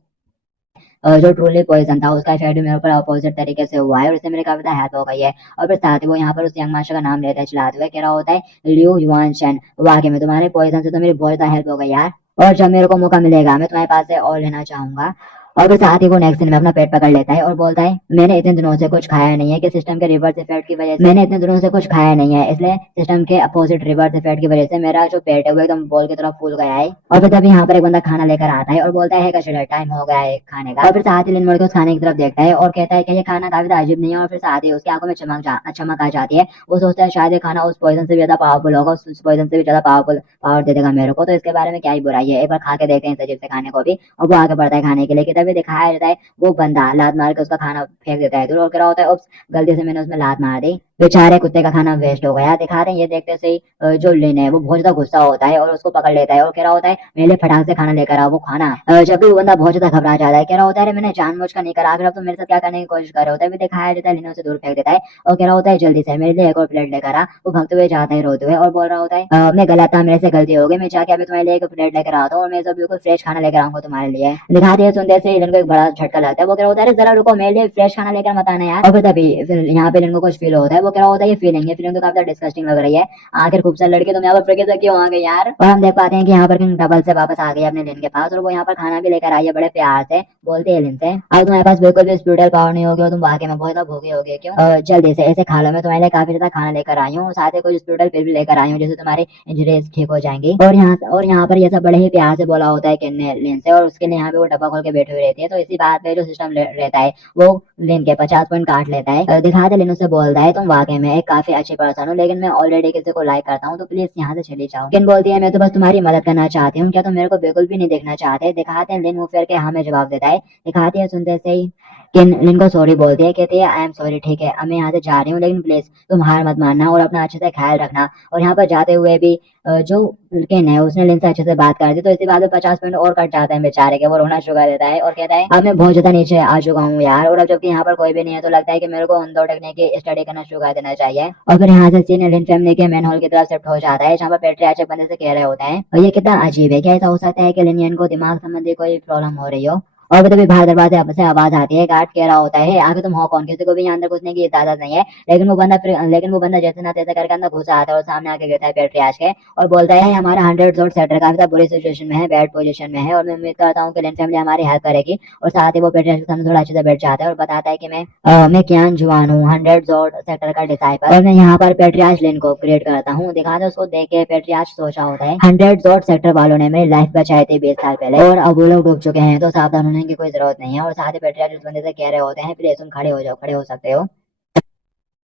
जो ट्रूली पॉइजन था उसका इफेक्ट भी मेरे ऊपर अपोजिट तरीके से हुआ है और इससे मेरी काफी ज्यादा हेल्प हो गई है। और फिर साथ ही वो यहाँ पर उस यंग मास्टर का नाम लेता है चलाते हुए, कह रहा होता है लियो युआन शेन, वाकई में तुम्हारे पॉइजन से तो मेरी बहुत ज्यादा हेल्प हो गई यार, और जब मेरे को मौका मिलेगा मैं तुम्हारे पास से और लेना चाहूंगा। और फिर साथ ही वो नेक्स्ट दिन में अपना पेट पकड़ लेता है और बोलता है मैंने इतने दिनों से कुछ खाया नहीं है कि सिस्टम के रिवर्स इफेक्ट की वजह से, मैंने इतने दिनों से कुछ खाया नहीं है इसलिए सिस्टम के अपोजिट रिवर्स इफेक्ट की वजह से मेरा जो पेट है वो एकदम बॉल की तरह फूल गया है। और फिर तभी यहाँ पर एक बंदा खाना लेकर आता है और बोलता है कि टाइम हो गया है खाने का। और फिर साथ ही लिन मुड़ के उस खाने की तरफ देखता है और कहता है कि ये खाना काफी अजीब नहीं है, और फिर साथ ही उसकी आंखों में चमक आ जाती है। वो सोचता है शायद ये खाना उस पॉइजन से भी ज्यादा पावरफुल होगा, उस पॉइजन से भी ज्यादा पावरफुल पावर दे देगा मेरे को, तो इसके बारे में क्या ही बुराई है, एक बार खा के देखते हैं इस अजीब से खाने को भी। और वो आगे बढ़ता है खाने के लिए कि तभी दिखाया जाता है वो बंदा लात मार के उसका खाना फेंक देता है दूर और कह रहा होता है उप्स गलती से मैंने उसमें लात मार दी, बेचारे कुत्ते का खाना वेस्ट हो गया। दिखा रहे हैं ये देखते से ही जो लिन है वो बहुत ज्यादा गुस्सा होता है और उसको पकड़ लेता है और कह रहा होता है मेरे लिए फटाक से खाना लेकर आओ वो खाना। जब भी वो बंदा बहुत ज्यादा घबरा जाता है, कह रहा होता है अरे मैंने जानबूझकर नहीं करा, आखिर अब तो मेरे साथ क्या करने की कोशिश कर रहे होता है। भी दिखाया जाता है लिन उसे दूर फेंक देता है और कह रहा होता है जल्दी से मेरे लिए एक और प्लेट लेकर आ। वो भगते हुए जाता है रोते हुए और बोल रहा होता है मैं गलत था, मेरे से गलती हो गई, मैं जाके अभी तुम्हारे लिए एक प्लेट लेकर आता हूँ और मैं सब बिल्कुल फ्रेश खाना लेकर आऊंगा तुम्हारे लिए। दिखा दिया सुनते से लिन को एक बड़ा झटका लगता है, वो कह रहा होता है जरा रुको मेरे लिए फ्रेश खाना लेकर मत आना यार। और फिर तभी फिर यहाँ पे लिन को कुछ फील होता है, वो कह रहा होता है ये फीलिंग है, फीलिंग तो काफी डिस्कस्टिंग लग रही है, आखिर खूबसूरत लड़के तुम यहाँ पर फिर से क्यों आ गए यार। और हम देख पाते हैं कि यहाँ पर किंग डबल से वापस आ गई अपने लिन के पास और वो यहाँ पर खाना भी लेकर आई है बड़े प्यार से, बोलते हैं लिन से अब तुम्हारे पास बिल्कुल भी स्पिरिचुअल पावर नहीं होगी और तुम वाकई में बहुत ज्यादा भूखे होगे क्यों, जल्दी से ऐसे खा लो, मैं तुम्हारे लिए काफी ज्यादा खाना लेकर आई हूँ, साथ ही कुछ स्पिरिचुअल पिल भी लेकर आई हूँ जिससे तुम्हारी इंजरीज ठीक हो जाएंगी। और यहाँ पर ये सब बड़े ही प्यार से बोला होता है किन ने लिन से, और उसके लिए यहाँ पे वो डब्बा खोल के बैठी हुई रहती है। तो इसी बात पे जो सिस्टम रहता है वो लिन के 50 पॉइंट काट लेता है। दिखाते लिन उससे बोलता है तुम वाकई में एक काफी अच्छी पर्सन हो लेकिन मैं ऑलरेडी किसी को लाइक करता हूँ तो प्लीज यहाँ से चली जाओ। किन बोलती है मैं तो बस तुम्हारी मदद करना चाहती हूँ, क्या तुम मेरे को बिल्कुल भी नहीं देखना चाहते। दिखाते हैं लिन मुंह फेर के हाँ में जवाब देता है। दिखाती है सुनते से ही किन लिन को सॉरी बोलती है, कहती है आई एम सॉरी, ठीक है अब मैं यहाँ से जा रही हूँ लेकिन प्लीज तुम हार मत मानना और अपना अच्छे से ख्याल रखना। और यहाँ पर जाते हुए भी जो किन है उसने लिन से अच्छे से बात कर दी, तो इसी बात में 50 मिनट और कट जाता है बेचारे के, वो रोना शुरू कर देता है और कहता है अब मैं बहुत ज्यादा नीचे आ चुका हूँ यार, और अब जबकि यहाँ पर कोई भी नहीं है तो लगता है कि मेरे को उन दो टेक्निक की स्टडी करना शुरू कर देना चाहिए। और फिर यहाँ से सीन लिन फैमिली के मैन हॉल की तरफ शिफ्ट हो जाता है जहाँ पर पेट्रियार्च बंदे से कह रहे होते हैं और ये कितना अजीब है, क्या ऐसा हो सकता है कि लिनियन को दिमाग संबंधी कोई प्रॉब्लम हो रही हो। और तभी बाहर दरवाजे से आवाज आती है, गार्ड कह रहा होता है आगे तुम हो कौन, किसी को भी यहाँ अंदर घुसने की इजाजत नहीं है। लेकिन वो बंदा जैसे ना तैसे करके अंदर घुसा आता है और सामने आके गिरता है पेट्रियार्च के और बोलता है हमारा 100 जोड़ सेक्टर काफी ज्यादा बुरी सिचुएशन में है, बैड पोजीशन में है और मैं उम्मीद करता हूँ कि लिन फैमिली हमारी हेल्प करेगी। और साथ ही वो पेट्रियार्च के सामने थोड़ा अच्छे से बैठ जाता है और बताता है कि मैं कियान जुआन हूँ, 100 जोड़ सेक्टर का डिसाइपल, और मैं यहाँ पर पेट्रियार्च लिन को क्रिएट करता हूँ। दिखाते उसको देख के पेट्रियार्च सोचा होता है 100 जोड़ सेक्टर वालों ने मेरी लाइफ बचाई थी 20 साल पहले और अब वो लोग डूब चुके हैं तो सावधान होने की कोई जरूरत नहीं है। और साथ ही पेट्रियार्च उस बंदे से कह रहे होते हैं प्लीज तुम खड़े हो जाओ, खड़े हो सकते हो।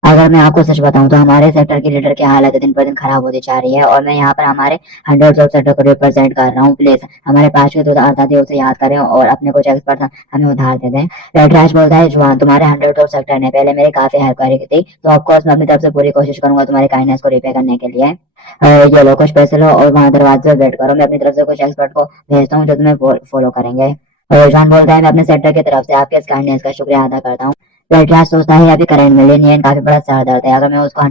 अगर मैं आपको सच बताऊं तो हमारे सेक्टर की लीडर की हालत दिन पर दिन खराब होती जा रही है और मैं यहाँ पर हमारे 100 ऑफ सेक्टर को रिप्रेजेंट कर रहा हूँ, प्लीज हमारे पास के दादियों से याद करें और अपने कुछ एक्सपर्ट हमें उधार दे दें। पेट्रियार्च बोलता है जुआन तुम्हारे 100 ऑफ सेक्टर ने पहले मेरी काफी हेल्प करी थी तो ऑफकोर्स मैं अपनी तरफ से पूरी कोशिश करूंगा तुम्हारी काइंडनेस को रिपे करने के लिए। ये लो कुछ पैसे लो और वहाँ दरवाजे पर वेट करो, मैं अपनी तरफ से कुछ एक्सपर्ट को भेजता हूँ जो तुम्हें फॉलो करेंगे। जॉन बोलता है मैं अपने सेक्टर की तरफ से आपके इस काइंडनेस का शुक्रिया अदा करता हूँ। पेट्रियार्च सोचता है अभी करंट में लिनियन काफी बड़ा सर दर्द है, अगर मैं उसको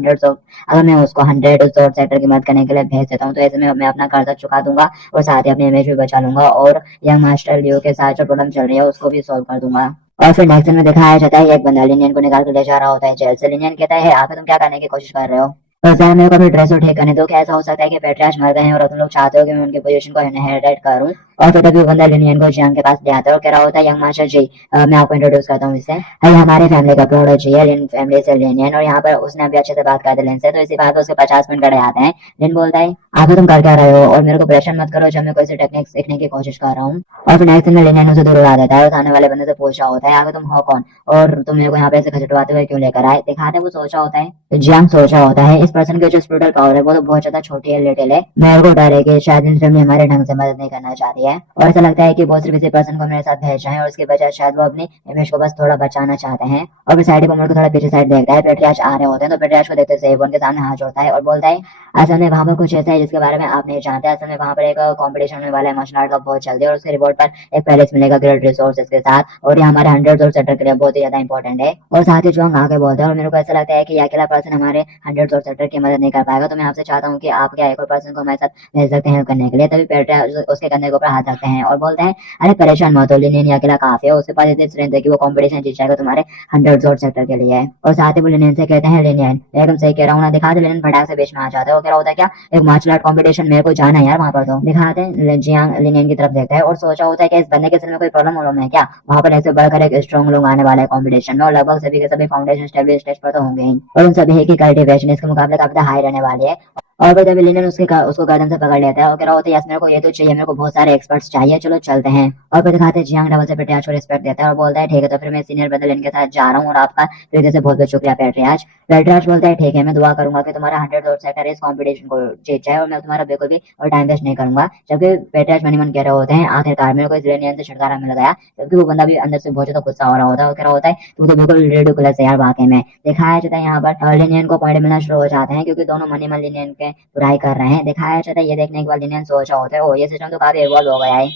100 जोड़ सेक्टर की मदद करने के लिए भेज देता हूँ तो ऐसे में मैं अपना कर्जा चुका दूंगा और साथ ही अपनी इमेज भी बचा लूंगा और यंग मास्टर लियो के साथ जो प्रॉब्लम चल रही है उसको भी सॉल्व कर दूंगा। और फिर नेक्स्ट में दिखाया जाता है एक बंदा लिनियन को निकाल कर ले जा रहा होता है जेल से। लिनियन कहता है आगे तुम क्या करने की कोशिश कर रहे हो, तो सर मेरे को अपनी ड्रेस ठीक करने दो, क्या ऐसा हो सकता है कि पेट्रियार्च मर गए हैं और तुम लोग चाहते हो कि मैं उनकी पोजीशन को इनहेरिट करूं। और फिर तभी वो बंदा लिनियन को जियांग के पास ले आता है और कह रहा होता है यंग मास्टर जी, मैं आपको इंट्रोड्यूस करता हूँ इससे, ये हमारे फैमिली का प्रोडक्ट है, लिन फैमिली से लिनियन। और यहाँ पर उसने अभी अच्छे से बात कर दी लिन से, तो इसी बात पर उसके 50 मिनट गड़े आते हैं। लिन बोलता है आगे तुम कर क्या रहे हो और मेरे को प्रेशर मत करो जब मैं कोई सी टेक्निक सीखने की कोशिश कर रहा हूँ। और फिर नेक्स्ट दिन में लिनियन उसे दूर उड़ा देता है और सामने वाले बंदे से पूछ रहा होता है आगे तुम हो कौन और तुम मेरे को यहाँ पे ऐसे खचटवाते हुए क्यों लेकर आए। दिखाते वो सोचा होता है, तो जियांग सोचा होता है इस पर्सन की जो स्पिरिचुअल पावर है वो तो बहुत ज्यादा छोटी है, लिटिल है। मेरे को डर है कि शायद इन फैमिली हमारे ढंग से मदद नहीं करना चाहती है और ऐसा लगता है कि वो सिर्फ इसी पर्सन को मेरे साथ भेजा है और उसके बजाय शायद वो अपनी इमेज को बस थोड़ा बचाना चाहते हैं। और फिर साइड को थोड़ा पीछे साइड देखता है, पेट्रियार्च आ रहे होते हैं, तो पेट्रियार्च को देखते से वो उनके सामने हाथ जोड़ता है और बोलता है असल में वहां पर कुछ ऐसा है जिसके बारे में आप नहीं जानते। असल में वहां पर एक कॉम्पिटिशन होने वाला है मार्शल आर्ट का बहुत जल्दी और उसके रिवॉर्ड पर एक पैलेस मिलेगा ग्रेट रिसोर्सेज के साथ, और ये हमारे 100 सेक्टर के लिए बहुत ही ज्यादा इंपॉर्टेंट है। और साथ ही जो हम आगे बोलते हैं और मेरे को ऐसा लगता है कि अकेला पर्सन हमारे 100 सेक्टर की मदद नहीं कर पाएगा, तो मैं आपसे चाहता हूँ कि आप क्या एक और पर्सन को हमारे साथ भेज सकते हैं करने के लिए। तभी पेट्रियार्च उसके कंधे के ऊपर हाथ रखते हैं और बोलते हैं अरे परेशान मत हो, लिनियन अकेला काफी है, उसके पास इतनी स्ट्रेंथ है कि वो कॉम्पिटिशन जीत जाएगा तुम्हारे 100 सेक्टर के लिए। और साथ ही वो लिनियन से कहते हैं लिनियन एकदम सही कह रहा हूँ ना, दिखा दे। लिनियन फटाक से बीच में आ जाता है और कह रहा होता है क्या एक मार्शल आर्ट कॉम्पिटिशन, मेरे को जाना है यार वहां पर। तो दिखाते हैं जियांग लिनियन की तरफ देखता है और सोचा होता है कि इस बंदे के सिर में कोई प्रॉब्लम है क्या, वहां पर ऐसे बढ़कर एक स्ट्रॉन्ग लोग आने वाले हैं कॉम्पिटिशन में और लगभग सभी के सभी फाउंडेशन स्टेज पर तो होंगे ही, और उन सभी की कल्टिवेशन इसके मुकाबले काफी हाई रहने वाली है। और फिर जब लिनियन उसको गर्दन से पकड़ लेता है और कह रहा होता है यस मेरे को ये तो चाहिए, मेरे को बहुत सारे एक्सपर्ट्स चाहिए, चलो चलते हैं। और फिर दिखाते हैं जियांग डबल से पेट्रियार्च को रिस्पेक्ट देता है और बोलता है ठीक है तो फिर मैं सीनियर ब्रदर लिन के साथ जा रहा हूँ और आपका हृदय से बहुत बहुत शुक्रिया पेट्रियार्च। पेट्रियार्च बोलता है ठीक है मैं दुआ करूंगा कि तुम्हारा 100 सेक्टर इस कॉम्पिटिशन को जीत जाए और मैं तुम्हारा बिल्कुल भी और टाइम वेस्ट नहीं करूंगा। जबकि पेट्रियार्च मनी मन कह रहे होते हैं आखिरकार मेरे को इस लिनियन से छुटकारा मिल गया, जबकि वो बंदा भी अंदर से बहुत ज्यादा गुस्सा हो रहा होता है और कह रहा होता है तू तो बिल्कुल रिडिकुलस है यार वाकई में। दिखाया जाता है यहाँ पर लिनियन को पॉइंट मिलना शुरू हो जाते हैं क्योंकि दोनों मनी मन लिनियन के बुराई कर रहे हैं। दिखाया जाता है ये देखने के बाद लिनियन सोचा होता है ओ ये सिस्टम तो काफी इवॉल्व हो गया है,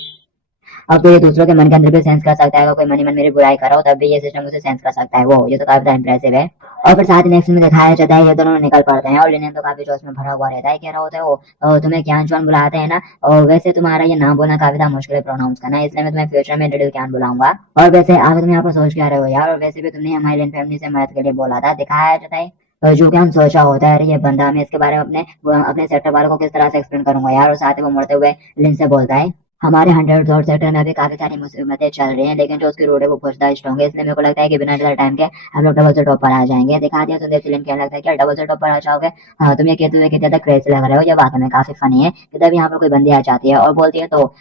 अब तो ये दूसरों के मन के अंदर भी सेंस कर सकता है, अगर कोई मनी मन मेरी बुराई कर रहा हो तब भी ये सिस्टम उसे सेंस कर सकता है, वो ये तो काफी इंप्रेसिव है। और फिर साथ ही नेक्स्ट में दिखाया जाता है ये दोनों निकल पड़ते हैं और लिनियन तो काफी जोश में भरा हुआ रहता है, कह रहा होता है वो तुम्हें ज्ञान चौन बुलाते हैं ना, और वैसे तुम्हारा ये नाम बोलना काफी मुश्किल है प्रोनाउंस करना, इसलिए मैं तुम्हें फ्यूचर में लिटिल ज्ञान बुलाऊंगा। और वैसे आगे तुम यहाँ पर सोच क्या रहे हो यार, और वैसे भी तुमने हमारी लिन फैमिली से मदद के लिए बोला था। दिखाया जाता है जो कि हम सोचा होता है अरे ये बंदा, मैं इसके बारे में अपने सेक्टर वालों को किस तरह से एक्सप्लेन करूंगा यार। और साथ ही वो मुड़ते हुए लिन से बोलता है हमारे 100 सेक्टर में अभी काफी सारी मुसीबतें चल रही हैं लेकिन जो उसकी रोड है वो बहुत ज्यादा स्ट्रॉन्ग है, इसलिए मेरे को लगता है कि बिना ज्यादा टाइम के हम लोग डबल से टॉप पर आ जाएंगे। दिखा दिया तो देख लिन क्या लगता है क्या डबल से टॉप पर आ जाओगे। हाँ तुम ये कहते हुए कि ज्यादा क्रेज लग रहे हो, ये बात हमें काफी फनी है कि तब यहाँ पर कोई बंदी आ जाती है और बोलती है तो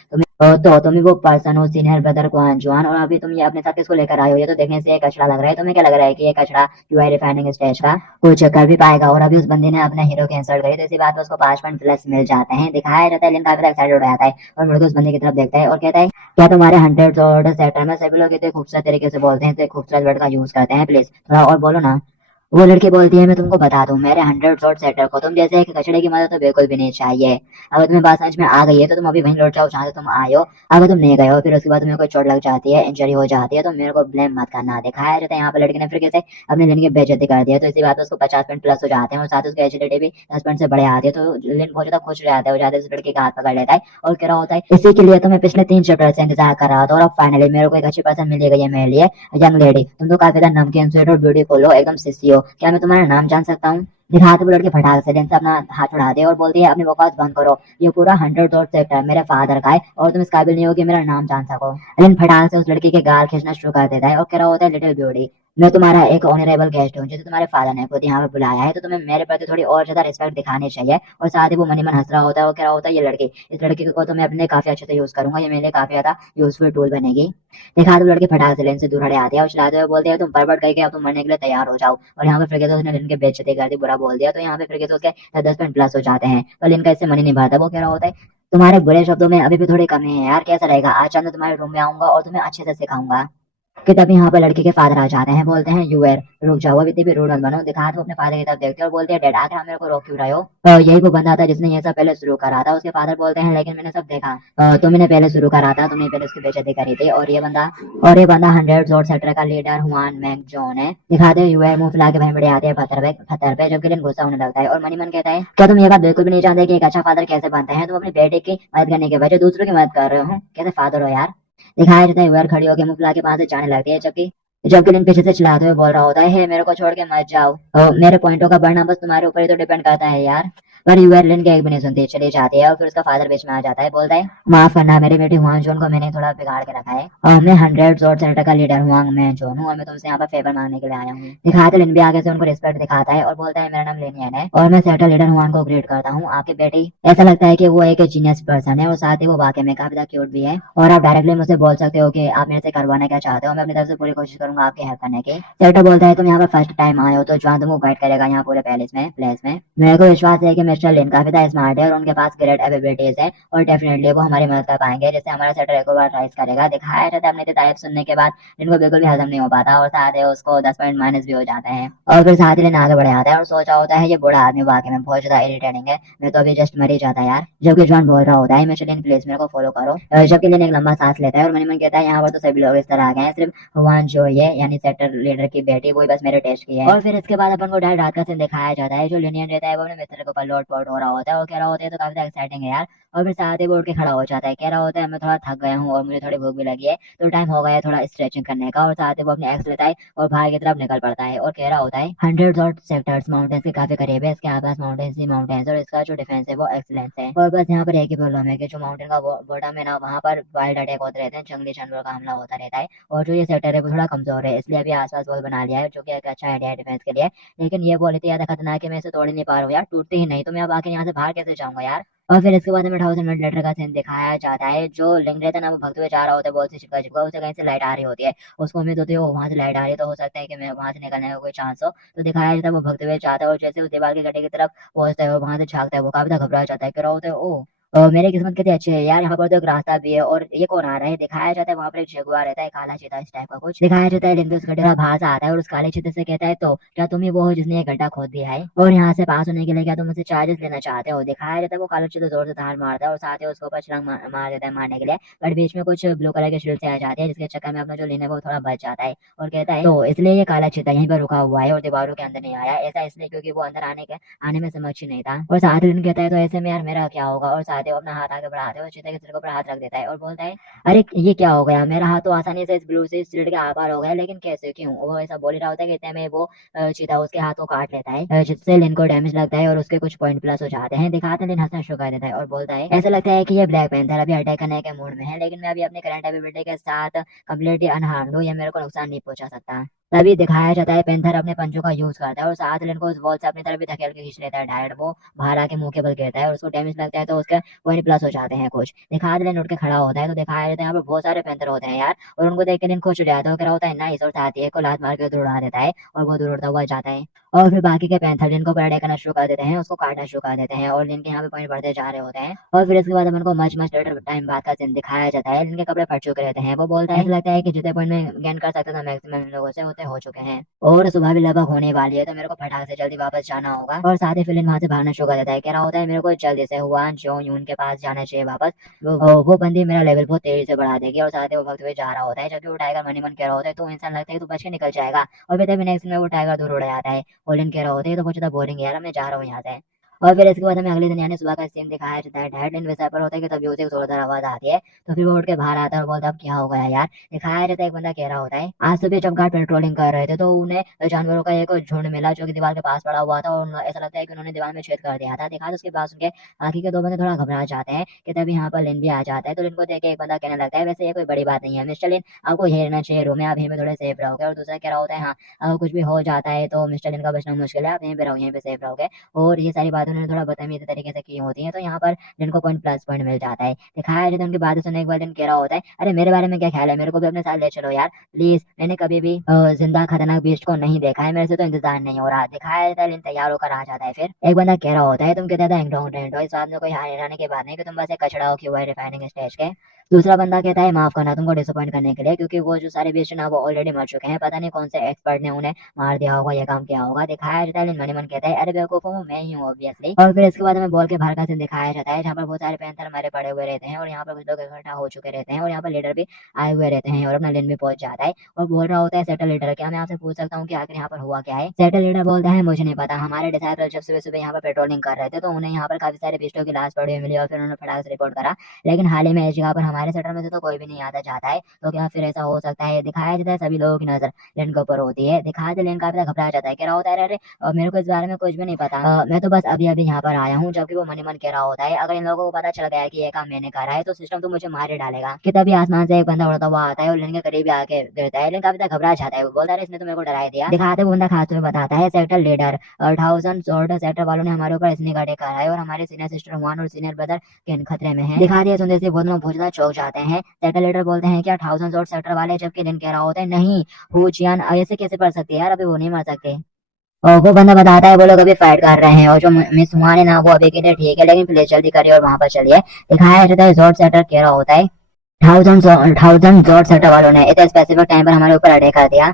तुम ही वो पर्सन हो सीनियर ब्रदर को जवान, और अभी तुम ये अपने साथ किसको लेकर आए हो, ये तो देखने से एक कचरा लग रहा है, तुम्हें क्या लग रहा है कि ये कचरा यूआई रिफाइनिंग स्टेज का कुछ कर भी पाएगा। और अभी उस बंदे ने अपने हीरो के इंसल्ट करी तो इसी बात पर उसको 5 पॉइंट प्लस मिल जाते हैं। दिखाया जाता है लिन काफी एक्साइटेड हो जाता है और मुड़कर उस बंदे की तरफ देखता है और कहता है क्या तुम्हारे 100 सेक्टर में सभी लोग इतने खूबसूरत तरीके से बोलते हैं, इतने खूबसूरत वर्ड का यूज करते हैं, प्लीज थोड़ा और बोलो ना। वो लड़की बोलती है मैं तुमको बता दूं मेरे 100 सेक्टर को तुम जैसे एक कचड़े की मदद तो बिल्कुल भी नहीं चाहिए। अगर तुम्हें बात समझ में आ गई है तो तुम अभी वहीं लौट जाओ जहाँ से तुम आए हो, अगर तुम नहीं गए हो फिर उसके बाद तुम्हें कोई चोट लग जाती है, इंजरी हो जाती है, तो मेरे को ब्लेम मत करना। दिखाया जाता है यहाँ पर लड़की ने फिर कैसे अपने लिन की बेइज्जती कर दिया, तो इसी बात पर उसको 50 पॉइंट प्लस हो जाते हैं और साथ ही उसके एचडीटी भी 10 पॉइंट से बढ़े आते हैं। तो लिन बहुत ज्यादा खुश हो जाता है, वो ज्यादा उस लड़की का हाथ पकड़ लेता है और कह रहा होता है इसी के लिए तो मैं पिछले 3 चैप्टर से इंतजार कर रहा था और अब फाइनली मेरे को एक अच्छी पर्सन मिल गई है मेरे लिए। यंग लेडी तुम तो काफी ज्यादा नमकीन स्वीट और ब्यूटीफुल हो, एकदम सिसी हो, क्या मैं तुम्हारा नाम जान सकता हूँ। दिखाते वो लड़के फटाक से लिन से अपना हाथ उड़ा दे और बोलती है अपनी बकवास बंद करो, ये पूरा 100 सेक्टर मेरे फादर का है और तुम इस काबिल नहीं हो कि मेरा नाम जान सको। लिन फटाक से उस लड़की के गाल खींचना शुरू कर देता है और कह रहा होता है लिटिल ब्यूटी मैं तुम्हारा एक ऑनरेबल गेस्ट हूँ जिसे तुम्हारे फादर ने खुद यहाँ पे बुलाया है, तो तुम्हें मेरे प्रति थोड़ी और ज्यादा रिस्पेक्ट दिखानी चाहिए। और साथ ही वो मनी मन हंस रहा होता है और कह रहा होता है ये लड़की, इस लड़की को तो मैं अपने काफी अच्छे से यूज करूंगा, ये मेरे लिए काफी ज्यादा यूजफुल टूल बनेगी। देखा तो लड़के फटाक से लिन से दूर हटे आते हैं और चलाते हुए बोलते हैं तुम बर्बाद करके अब तुम मरने के लिए तैयार हो जाओ। और यहाँ पे फिर तो उसने लिन के बेइज्जती कर दी, बुरा बोल दिया, तो यहाँ पे फिर तो उसके 10 पॉइंट प्लस हो जाते हैं पर लिन का इससे मनी नहीं भरता। वो कह रहा होता है तुम्हारे बुरे शब्दों में अभी भी थोड़ी कमी है यार, कैसा रहेगा आज शाम तुम्हारे रूम में आऊंगा और तुम्हें अच्छे से सिखाऊंगा। कि तभी यहाँ पर लड़की के फादर आ जाते हैं, बोलते हैं यू वेर रुक जाओ अभी इतनी भी रूड मत बनो। दिखा तो अपने फादर की तरफ देखते हैं और बोलते हैं डैड आखिर मेरे को रोक क्यों रहे हो। यही वो बंदा था जिसने ये सब पहले शुरू करा था। उसके फादर बोलते हैं लेकिन मैंने सब देखा, तुमने पहले शुरू करा था, तुमने पहले उसकी बेइज्जती करी थी और ये बंदा 100 सेक्टर का लीडर हुआन मैंग जॉन है। दिखाते यू वेर मुंह फुला के भैं बड़े आते हैं पत्थर पे जबकि लिन गुस्सा होने लगता है और मनी मन कहता है क्या तुम ये बात बिल्कुल भी नहीं जानते कि एक अच्छा फादर कैसे बनते हैं, तुम अपने बेटे की मदद करने के बजाय दूसरों की मदद कर रहे हो, कैसे फादर हो यार। दिखाया जाता है यूआर खड़ी होकर मुंह फुला के वहां से जाने लगती है जबकि जबकि लिन पीछे से चिल्लाते हुए बोल रहा होता है, "हे, मेरे को छोड़ के मत जाओ, मेरे पॉइंटों का बढ़ना बस तुम्हारे ऊपर ही तो डिपेंड करता है यार।" पर यूआर लिन के एक भी नहीं सुनती, चली जाती है और फिर उसका फादर बीच में आ जाता है, बोलता है, "माफ करना मेरी बेटी हुआंग जोन को मैंने थोड़ा बिगाड़ के रखा है, और मैं 100 सेक्टर का लीडर हुआंग मैं जोन हूँ और मैं तुमसे यहाँ पर फेवर मांगने के लिए आया हूँ।" दिखाते लिन भी आगे से उनको रिस्पेक्ट दिखाता है और बोलता है, "मेरा नाम लिनियन है और मैं सेक्टर लीडर हुआंग को ग्रेट करता हूँ। आपकी बेटी ऐसा लगता है कि वो एक जीनियस पर्सन है और साथ ही वो वाकई में काफी ज्यादा क्यूट भी है और आप डायरेक्टली मुझसे बोल सकते हो कि आप मेरे से करवाना क्या चाहते हो, मैं अपनी तरफ से पूरी कोशिश करूंगा आपकी हेल्प करने की।" सेक्टर बोलता है, "तुम यहाँ पर फर्स्ट टाइम आए हो तो जॉन तुमको गाइड करेगा यहाँ पूरे प्लेस में। मेरे को विश्वास है कि मिस्टर लिन काफी ज्यादा स्मार्ट है और उनके पास ग्रेट एबिलिटीज है और डेफिनेटली वो हमारी मदद कर पाएंगे, जिससे हमारा सेक्टर एक बार राइज करेगा।" दिखाया जाता है अपनी तारीफ सुनने के बाद लिन को बिल्कुल भी हजम नहीं हो पाता और साथ ही उसको 10 पॉइंट माइनस भी हो जाते हैं और फिर साथ ही लिन आगे बढ़ आता है और सोचा होता है, ये बूढ़ा आदमी वाकई में बहुत ज्यादा इरिटेटिंग है, मैं तो अभी जस्ट मर ही जाता यार। जबकि जॉन बोल रहा होता है, "मिस्टर लिन प्लीज मेरे को फॉलो करो।" जबकि लिन एक लंबा सांस लेता है और मन ही मन कहता है, यहाँ पर तो सभी लोग इस तरह आ गए हैं, सिर्फ वन जो ये यानी सेक्टर लीडर की बेटी वही बस मेरे टेस्ट की है। और फिर इसके बाद अपन को डायरेक्ट रात का सीन दिखाया जाता है, जो लिनियन रहता है वो अपने मित्र के ऊपर लोट पोट हो रहा होता है और कह रहा होता है तो काफी ज्यादा एक्साइटिंग है यार। और फिर साथ ही वो उठ के खड़ा हो जाता है, कह रहा होता है, "मैं थोड़ा थक गया हूँ और मुझे थोड़ी भूख भी लगी है, तो टाइम हो गया है थोड़ा स्ट्रेचिंग करने का।" और साथ ही वो अपने एक्स लेता है और बाहर की तरफ निकल पड़ता है और कह रहा होता है, "हंड्रेड्स और सेक्टर्स माउंटेन्स के काफी करीब है, इसके आसपास माउंटेन्स ही माउंटेन्स और इसका जो डिफेंस है वो एक्सीलेंस है। और बस यहाँ पर एक ही प्रॉब्लम है कि जो माउंटेन का बॉटम है ना, वहाँ पर वाइल्ड अटैक होते रहते हैं, जंगली जानवरों का हमला होता रहता है और जो ये सेक्टर है वो थोड़ा कमजोर है, इसलिए अभी आसपास वॉल बना लिया है जो कि एक अच्छा आइडिया है डिफेंस के लिए। लेकिन ये वॉल इतनी ज्यादा खतरनाक है मैं इसे तोड़ ही नहीं पा रहा हूँ यार, टूटते ही नहीं, तो मैं अब आके यहाँ से बाहर कैसे जाऊंगा यार।" और फिर इसके बाद हमें 1000 लेटर का सीन दिखाया जाता है, जो लिंक रहता है ना वो भगते हुए जा रहा होता है, बहुत सी चिपका चिपका, उसे कहीं से लाइट आ रही होती है, उसको उम्मीद होती है वो वहां से लाइट आ रही है तो हो सकता है कि मैं वहां से निकलने का कोई चांस हो। तो दिखाया जाता है वो भगते हुए जाता है और जैसे उस दीवार की गड्ढे की तरफ पहुंचता है और वहां से झांकता है, वो काफी ज्यादा घबरा जाता है, कह रहा होता है, "ओ मेरी किस्मत कितनी अच्छी है यार, यहाँ पर तो एक रास्ता भी है और ये कौन आ रहा है?" दिखाया जाता है वहां पर एक जगुआर रहता है, काला चीता इस टाइप का कुछ। दिखाया जाता है लिंक उसका डेरा बाहर से आता है और उस काले चीते से कहता है, "तो क्या तुम ही वो हो जिसने ये गड्ढा खोद दिया है और यहाँ से पास होने के लिए क्या तुम मुझसे चार्जेस लेना चाहते हो?" दिखाया जाता है वो काला चीता जोर से धार मारता है और साथ ही उसके ऊपर छलांग मार देता है मारने के लिए, बट बीच में कुछ ब्लू कलर के शील्ड से आ जाती है जिसके चक्कर में अपना जो लिन है वो थोड़ा बच जाता है और कहता है, "तो इसलिए ये काला चीता यहीं पर रुका हुआ है और दीवारों के अंदर नहीं आया, ऐसा इसलिए क्योंकि वो अंदर आने में समक्ष ही नहीं था।" और साथ ही लिन कहता है, "तो ऐसे में यार मेरा क्या होगा?" और साथ ही वो अपना हाथ आगे बढ़ाते हुए चीते के सिर के ऊपर हाथ रख देता है और बोलता है, "अरे ये क्या हो गया, मेरा हाथ तो आसानी से इस ब्लू से इस शील्ड के आर पार हो गया, लेकिन कैसे क्यों?" वो ऐसा बोल ही रहा होता है कि इतने में वो चीता उसके हाथ को काट लेता है, जिससे लिन को डैमेज लगता है और उसके कुछ पॉइंट प्लस हो जाते हैं। दिखाते हैं लिन हंसना शुरू कर देता है और बोलता है, "ऐसा लगता है कि ये ब्लैक पैंथर अभी अटैक करने के मूड में है, लेकिन मैं अभी अपने करंट एबिलिटी के साथ कम्प्लीटली अनहार्म्ड हूँ, ये मेरे को नुकसान नहीं पहुंचा सकता।" तभी दिखाया जाता है पेंथर अपने पंजों का यूज करता है और साथ लिन को उस वॉल से अपनी तरफ भी धकेल के खींच लेता है डायरेक्ट, वो बाहर आके मुंह के बल गिरता है और उसको डैमेज लगता है तो उसके पॉइंट प्लस हो जाते हैं कुछ। दिखा लिन उठ के खड़ा होता है तो दिखाया जाता है यहाँ पर बहुत सारे पेंथर होते हैं यार और उनको देख के लिन खुश हो जाता है और कह रहा होता है, "नाइस।" और साथ ही एक को लात मार के उधर उड़ा देता है और वो दूर उड़ता हुआ जाता है। और फिर बाकी के पैंथर लिन को अटैक करना शुरू कर देते हैं, उसको काटना शुरू कर देते हैं और लिन के यहाँ पे पॉइंट बढ़ते जा रहे होते हैं। और फिर इसके बाद अपन को मच मच लेटर टाइम बाद का सीन दिखाया जाता है, लिन के कपड़े फट चुके रहते हैं, वो बोलता है, "ऐसा लगता है कि जितने पॉइंट में गेन कर सकता था मैक्सिमम लोगों से उतने हो चुके हैं और सुबह भी लगभग होने वाली है, तो मेरे को फटाक से जल्दी वापस जाना होगा।" और साथ ही फिर लिन वहां से भागना शुरू कर देता है, कह रहा होता है, "मेरे को जल्दी से हुआन जो यून के पास जाना चाहिए वापस, वो बंदी मेरा लेवल बहुत तेजी से बढ़ा देगी।" और साथ ही वो भगते हुए जा रहा होता है, जबकि वो टाइगर मन ही मन कह रहा होता है, "तो इंसान लगता है कि तू बच के निकल जाएगा।" और फिर तभी नेक्स्ट में वो टाइगर दूर उड़ जाता है। ओलिन कह रहा होता है, "ये तो कुछ ज्यादा बोरिंग है यार, मैं जा रहा हूँ यहाँ से।" और फिर इसके बाद हमें अगले दिन यानी सुबह का सीन दिखाया जाता है, डैड इन वैसा पर होता है कि तभी उसे जोरदार आवाज आती है, तो फिर वो उठ के बाहर आता है और बोलता है, "अब क्या हो गया यार?" दिखाया जाता है एक बंदा कह रहा होता है, "आज सुबह जब गार्ड पेट्रोलिंग कर रहे थे तो उन्हें जानवरों का एक झुंड मिला जो कि दीवार के पास पड़ा हुआ था और ऐसा लगता है कि उन्होंने दीवार में छेद कर दिया था।" दिखा उसके बाद उनके बाकी के दो बंदे थोड़ा घबरा जाते हैं कि तभी यहाँ पर लिन भी आ जाता है, तो लिन को देख के एक बंदा कहने लगता है, "वैसे ये कोई बड़ी बात नहीं है मिस्टर लिन, आपको यही रहना चाहिए रूम में, आप यहीं पे थोड़े सेफ रहोगे।" और दूसरा कह रहा होता है, "हाँ, अगर कुछ भी हो जाता है तो मिस्टर लिन का बचना मुश्किल है, आप यहीं पे रहो, यहीं पे सेफ रहोगे।" और ये सारी बातें उन्होंने थोड़ा बदतमीजी तरीके से की होती हैं, तो यहाँ पर जिनको पॉइंट प्लस पॉइंट मिल जाता है। दिखाया जाता है उनकी बातें सुनने के बाद दिन कह रहा होता है, "अरे मेरे बारे में क्या ख्याल है, मेरे को भी अपने साथ ले चलो यार प्लीज, मैंने कभी भी जिंदा खतरनाक बीस्ट को नहीं देखा है, मेरे से तो इंतजार नहीं हो रहा।" दिखाया जाता है लिन तैयार होकर आ जाता है, फिर एक बंदा कह रहा होता है, "तुम कहता था इस बात में कोई हैरानी की बात नहीं कि तुम बस एक कचड़ा हो क्यों हुआ रिफाइनिंग स्टेज के।" दूसरा बंदा कहता है, "माफ करना तुमको डिसअपॉइंट करने के लिए, क्योंकि वो जो सारे बीस्ट ना वो ऑलरेडी मर चुके हैं, पता नहीं कौन से एक्सपर्ट ने उन्हें मार दिया होगा, ये काम किया होगा।" दिखाया जाता है लिन मन ही मन कहता है, "अरे बेवकूफ हूँ मैं ही हूँ ऑब्वियसली, ऑब्वियसली। और फिर इसके बाद हमें बॉल के बाहर का सीन दिखाया जाता है, जहाँ पर बहुत सारे पैंथर हमारे पड़े हुए रहते हैं और यहाँ पर कुछ लोग इकट्ठा हो चुके रहते हैं और यहाँ पर लीडर भी आए हुए रहते हैं और अपना लेन भी पहुंच जाता है और बोल रहा होता है सेटल लीडर, क्या मैं आपसे पूछ सकता हूँ कि आखिर यहाँ पर हुआ क्या है? सेटल लीडर बोलता है मुझे नहीं पता, हमारे डिसाइपल जब सुबह सुबह यहाँ पर पेट्रोलिंग कर रहे थे तो उन्हें यहाँ पर काफी सारे पिस्टों की लाश पड़ी हुई मिली और फिर उन्होंने फटाक से रिपोर्ट करा, लेकिन हाल ही में इस जगह पर हमारे सेक्टर में से तो कोई भी नहीं आता जाता है, तो क्या फिर ऐसा हो सकता है? दिखाया जाता है सभी लोगों की नजर लेन के ऊपर होती है, दिखाया जाता है लेन काफी ज्यादा घबरा जाता है, कह रहा होता है अरे और मेरे को इस बारे में कुछ भी नहीं पता, मैं तो बस अभी अभी यहाँ पर आया हूँ, जबकि वो मन ही मन कह रहा होता है अगर इन लोगों को पता चल गया है कि ये काम मैंने करा है तो सिस्टम तो मुझे मार ही डालेगा। कि तभी आसमान से एक बंदा उड़ता हुआ आता है और लेन के करीब आके गिरता है, लेकिन काफी ज्यादा घबरा जाता है, वो बोलता है इसने तो मेरे को डरा दिया। दिखाते वो बंदा खाते हुए बताता है सेक्टर लीडर 1000 सेक्टर वालों ने हमारे ऊपर स्नेक अटैक करा है और हमारे सीनियर सिस्टर हुआन और सीनियर ब्रदर केन खतरे में है। दिखा दिया सुनते से बहुत लोग बहुत ज्यादा चौंक जाते हैं। सेक्टर लीडर बोलते हैं क्या 1000 सेक्टर वाले, जबकि लेन कह रहा होता है नहीं हु चियान ऐसे कैसे पढ़ सकते हैं यार, अभी वो नहीं मर सकते। और वो बंदा बताता है वो लोग अभी फाइट कर रहे हैं और जो मिस हुआ है ना वो अभी के लिए ठीक है, लेकिन प्लीज जल्दी करिए और वहां पर चलिए। दिखाया जाता है जोर सेक्टर कह रहा होता है 1000 जोर सेक्टर वालों ने इतने स्पेसिफिक टाइम पर हमारे ऊपर अटैक कर दिया,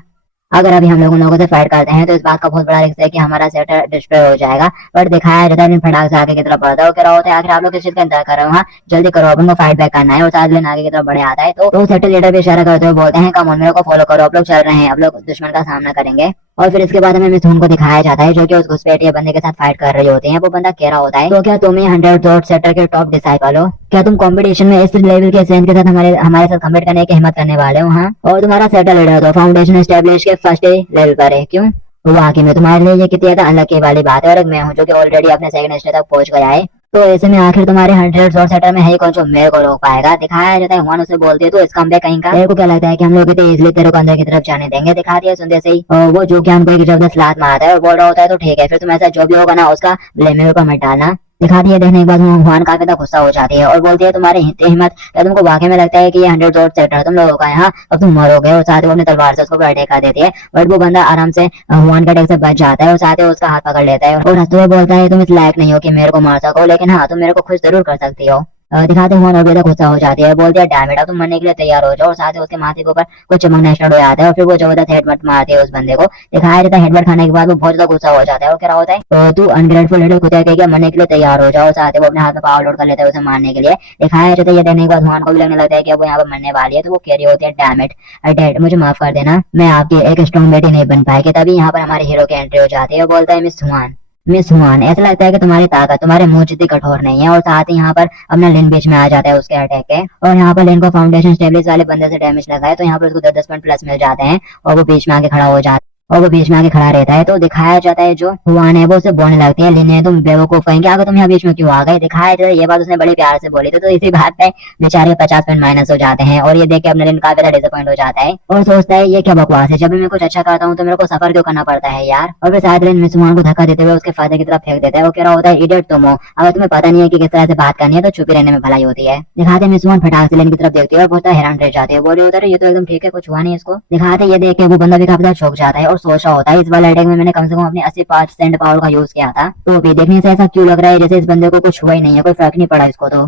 अगर अभी हम लोगों से फाइट करते हैं तो इस बात का बहुत बड़ा रिस्क है कि हमारा सेक्टर डिस्ट्रॉय हो जाएगा। बट दिखाया जाता है फटाक से आगे की तरफ बढ़ता है, कह रहा होता है आखिर आप लोग किस चीज का इंतजार कर रहे हो, हाँ जल्दी करो अपन को फाइट बैक करना है। और साथ लेन आगे की तरफ बढ़े आता है तो सेक्टर लीडर भी इशारा करते हुए बोलते हैं कम ऑन मेरे को फॉलो करो, आप लोग चल रहे हैं, आप लोग दुश्मन का सामना करेंगे। और फिर इसके बाद हमें मिथुन को दिखाया जाता है जो कि उस घुसपैठिए बंदे के साथ फाइट कर रही होती है। वो बंदा कह रहा होता है तो क्या तुम ही 100 जोर सेक्टर के टॉप डिसाइपल हो, क्या तुम कंपटीशन में इस लेवल के स्ट्रेंथ के साथ हमारे साथ कम्पीट करने की हिम्मत करने वाले हो? हाँ, और तुम्हारा सेक्टर लीडर तो फाउंडेशन एस्टेब्लिश के फर्स्ट लेवल पर है, क्यों? वाकई में तुम्हारे लिए ये कितनी ज्यादा अनलकी वाली बात है, और मैं हूँ जो कि ऑलरेडी अपने सेकंड स्टेज तक पहुंच गया है, तो ऐसे में आखिर तुम्हारे 100 जोर सेक्टर में है ही कौन जो मेरे को रोक पाएगा? दिखाया जाता है हुआन उसे बोलती है तो इसका हम कहीं का तेरे को क्या लगता है कि हम लोग इतने इजीली तेरे को अंदर की तरफ जाने देंगे? दिखा दिया सुनते से ही वो जो कि हमको एक जबरदस्त लात मारता है और बोल रहा होता है तो ठीक है फिर तुम ऐसा जो भी होगा ना उसका ब्लेम मेरे ऊपर मत डालना। दिखा दिया देखने के बाद हुआन काफी ज्यादा गुस्सा हो जाती है और बोलती है तुम्हारी हिम्मत, क्या तुमको वाकई में लगता है कि ये 100 जोर सेक्टर तुम लोगों का है? हाँ, अब तुम मरोगे। और साथ ही वो अपनी तलवार से उसको अटैक कर देती है, बट वो बंदा आराम से हुआन के अटैक से बच जाता है और साथ ही उसका हाथ पकड़ लेता है और हंसते हुए बोलता है तुम इस लायक नहीं हो कि मेरे को मार सको, लेकिन हाँ तुम मेरे को खुश जरूर कर सकती हो। दिखाते हुए नोबिता गुस्सा हो जाती है, बोलती है डैम इट, अब तुम मरने के लिए तैयार हो जाओ। और साथ ही उसके माथे के ऊपर कुछ चमकना स्टार्ट हो जाता है और फिर वो जबरदस्त हेडबट मारती है उस बंदे को। दिखाया जाता है हेडबट खाने के बाद वो बहुत ज्यादा गुस्सा हो जाता है और क्या होता है तू अनग्रेटफुल लिटिल कुत्ते कह के मरने के लिए तैयार हो जाओ। साथ ही वो अपने हाथ में पावर लोड कर लेता है उसे मारने के लिए। दिखाया जाता है ये देखने के बाद हुआन को भी लगने लगता है कि वो यहाँ पर मरने वाली है, तो वो कह रही होती है डैम इट डैड मुझे माफ कर देना, मैं आपकी एक स्ट्रॉन्ग बेटी नहीं बन पाएगी। तभी यहाँ पर हमारे हीरो की एंट्री हो जाती है और बोलता है मिस हुआन ऐसा लगता है कि तुम्हारी ताकत तुम्हारे मुंह जितनी कठोर नहीं है। और साथ ही यहाँ पर अपना लेन बीच में आ जाता है उसके अटैक के, और यहाँ पर लेन को फाउंडेशन स्टेबलिश वाले बंदे से डैमेज लगा है तो यहाँ पर उसको 10 पॉइंट प्लस मिल जाते हैं और वो बीच में आके खड़ा हो जाता है और वो बीच में आके खड़ा रहता है। तो दिखाया जाता है जो हुआन है वो उसे बोलने लगती है लिने तुम बेवकूफ कहेंगे अगर तुम यहाँ बीच में क्यों आ गए? दिखाया जाता है ये बात उसने बड़े प्यार से बोली थी, तो इसी बात पे बेचारे 50 पॉइंट माइनस हो जाते हैं और ये देख के अपने लिन काफी ज्यादा डिसअपॉइंट हो जाता है और सोचता है ये क्या बकवास है, जब भी मैं कुछ अच्छा करता हूँ तो मेरे को सफर क्यों करना पड़ता है यार। और फिर शायद लिन मिस हुआन को धक्का देते हुए उसके फादर की तरफ फेंक देता है और कह रहा होता है इडियट तुम हो, अगर तुम्हें पता नहीं है कि किस तरह से बात करनी है तो चुप ही रहने में भलाई होती है। दिखाते मिस हुआन फटाक से लिन की तरफ देखती है और बहुत हैरान रह जाती है, बोल रही होता है ये तो एकदम ठीक है कुछ हुआ नहीं इसको। दिखाते ये देख के वो बंदा भी काफी ज्यादा चौंक जाता है और सोच रहा होता है इस वाले अटैक में मैंने कम से कम अपनी 80% पावर का यूज किया था, तो भी देखने से ऐसा क्यों लग रहा है जैसे इस बंदे को कुछ हुआ ही नहीं है, कोई फर्क नहीं पड़ा इसको तो।